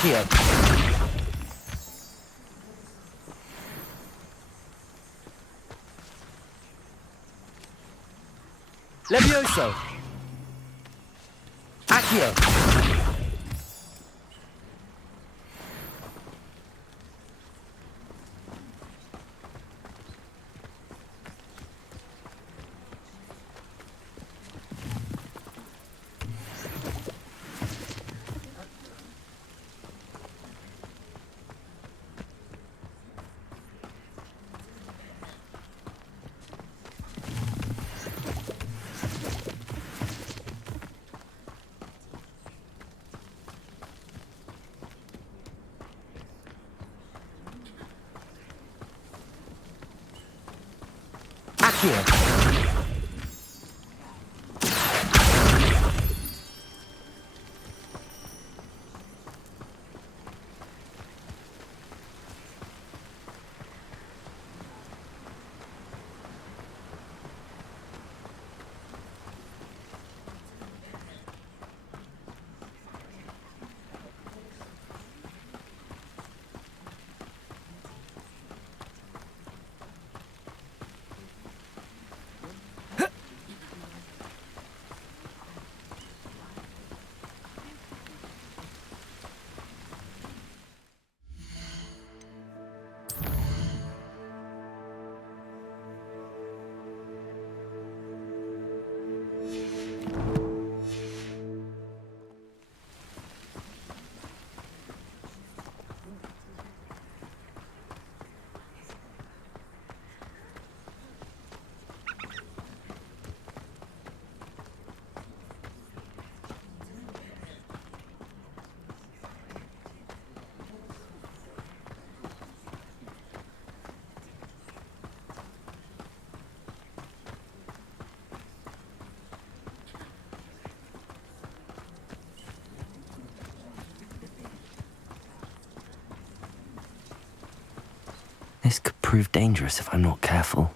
Accio. Levioso. Accio. Accio. This could prove dangerous if I'm not careful.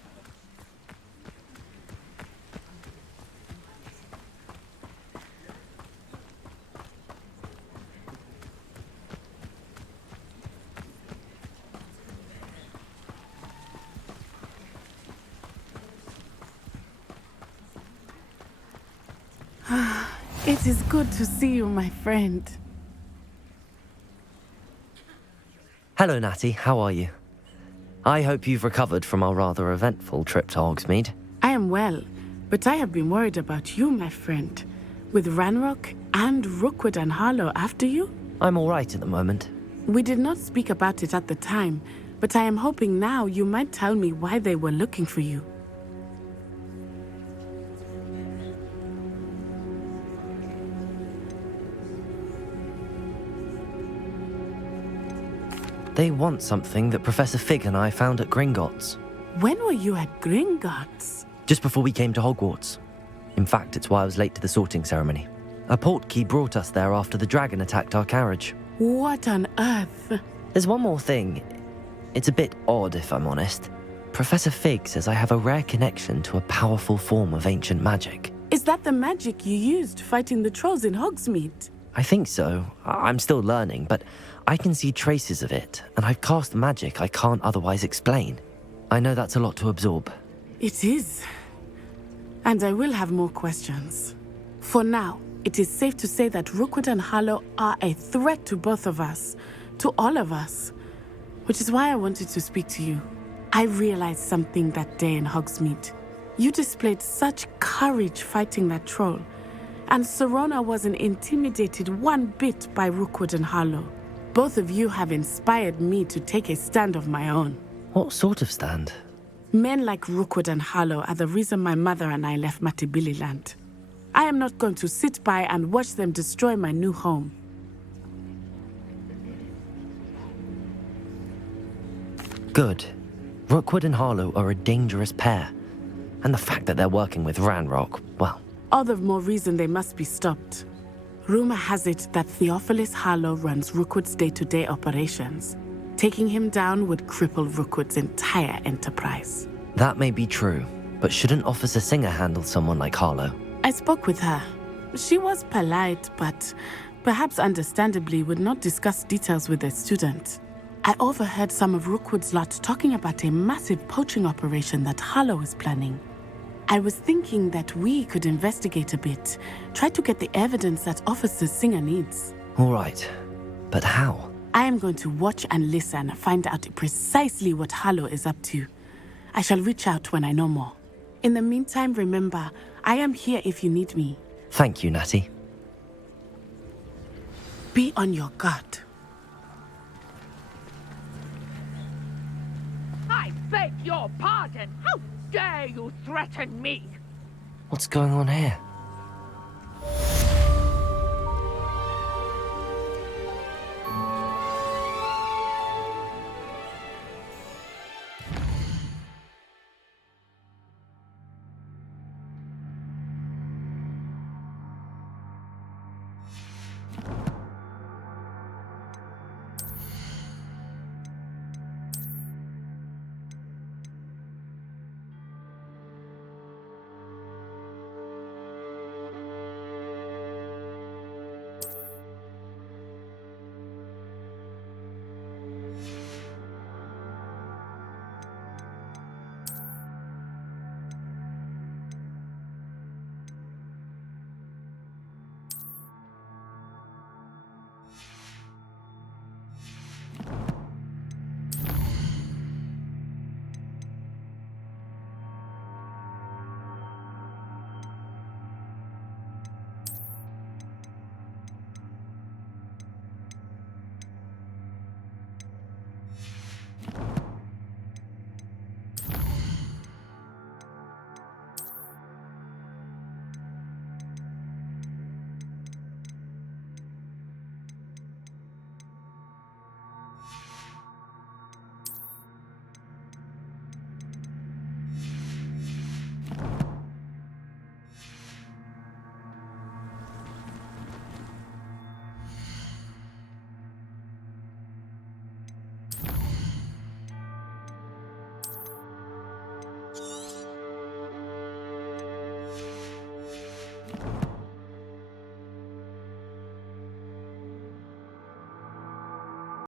It is good to see you, my friend. Hello, Natty. How are you? I hope you've recovered from our rather eventful trip to Hogsmeade. I am well, but I have been worried about you, my friend. With Ranrock and Rookwood and Harlow after you? I'm all right at the moment. We did not speak about it at the time, but I am hoping now you might tell me why they were looking for you. They want something that Professor Fig and I found at Gringotts. When were you at Gringotts? Just before we came to Hogwarts. In fact, it's why I was late to the sorting ceremony. A portkey brought us there after the dragon attacked our carriage. What on earth? There's one more thing. It's a bit odd, if I'm honest. Professor Fig says I have a rare connection to a powerful form of ancient magic. Is that the magic you used fighting the trolls in Hogsmeade? I think so. I'm still learning, but I can see traces of it, and I've cast magic I can't otherwise explain. I know that's a lot to absorb. It is. And I will have more questions. For now, it is safe to say that Rookwood and Harlow are a threat to both of us, to all of us, which is why I wanted to speak to you. I realized something that day in Hogsmeade. You displayed such courage fighting that troll, and Serona wasn't intimidated one bit by Rookwood and Harlow. Both of you have inspired me to take a stand of my own. What sort of stand? Men like Rookwood and Harlow are the reason my mother and I left Mattibilliland. I am not going to sit by and watch them destroy my new home. Good. Rookwood and Harlow are a dangerous pair. And the fact that they're working with Ranrock, well... All the more reason they must be stopped. Rumor has it that Theophilus Harlow runs Rookwood's day-to-day operations. Taking him down would cripple Rookwood's entire enterprise. That may be true, but shouldn't Officer Singer handle someone like Harlow? I spoke with her. She was polite, but perhaps understandably would not discuss details with a student. I overheard some of Rookwood's lot talking about a massive poaching operation that Harlow is planning. I was thinking that we could investigate a bit, try to get the evidence that Officer Singer needs. All right, but how? I am going to watch and listen, find out precisely what Harlow is up to. I shall reach out when I know more. In the meantime, remember, I am here if you need me. Thank you, Natty. Be on your guard. I beg your pardon. How dare you threaten me? What's going on here?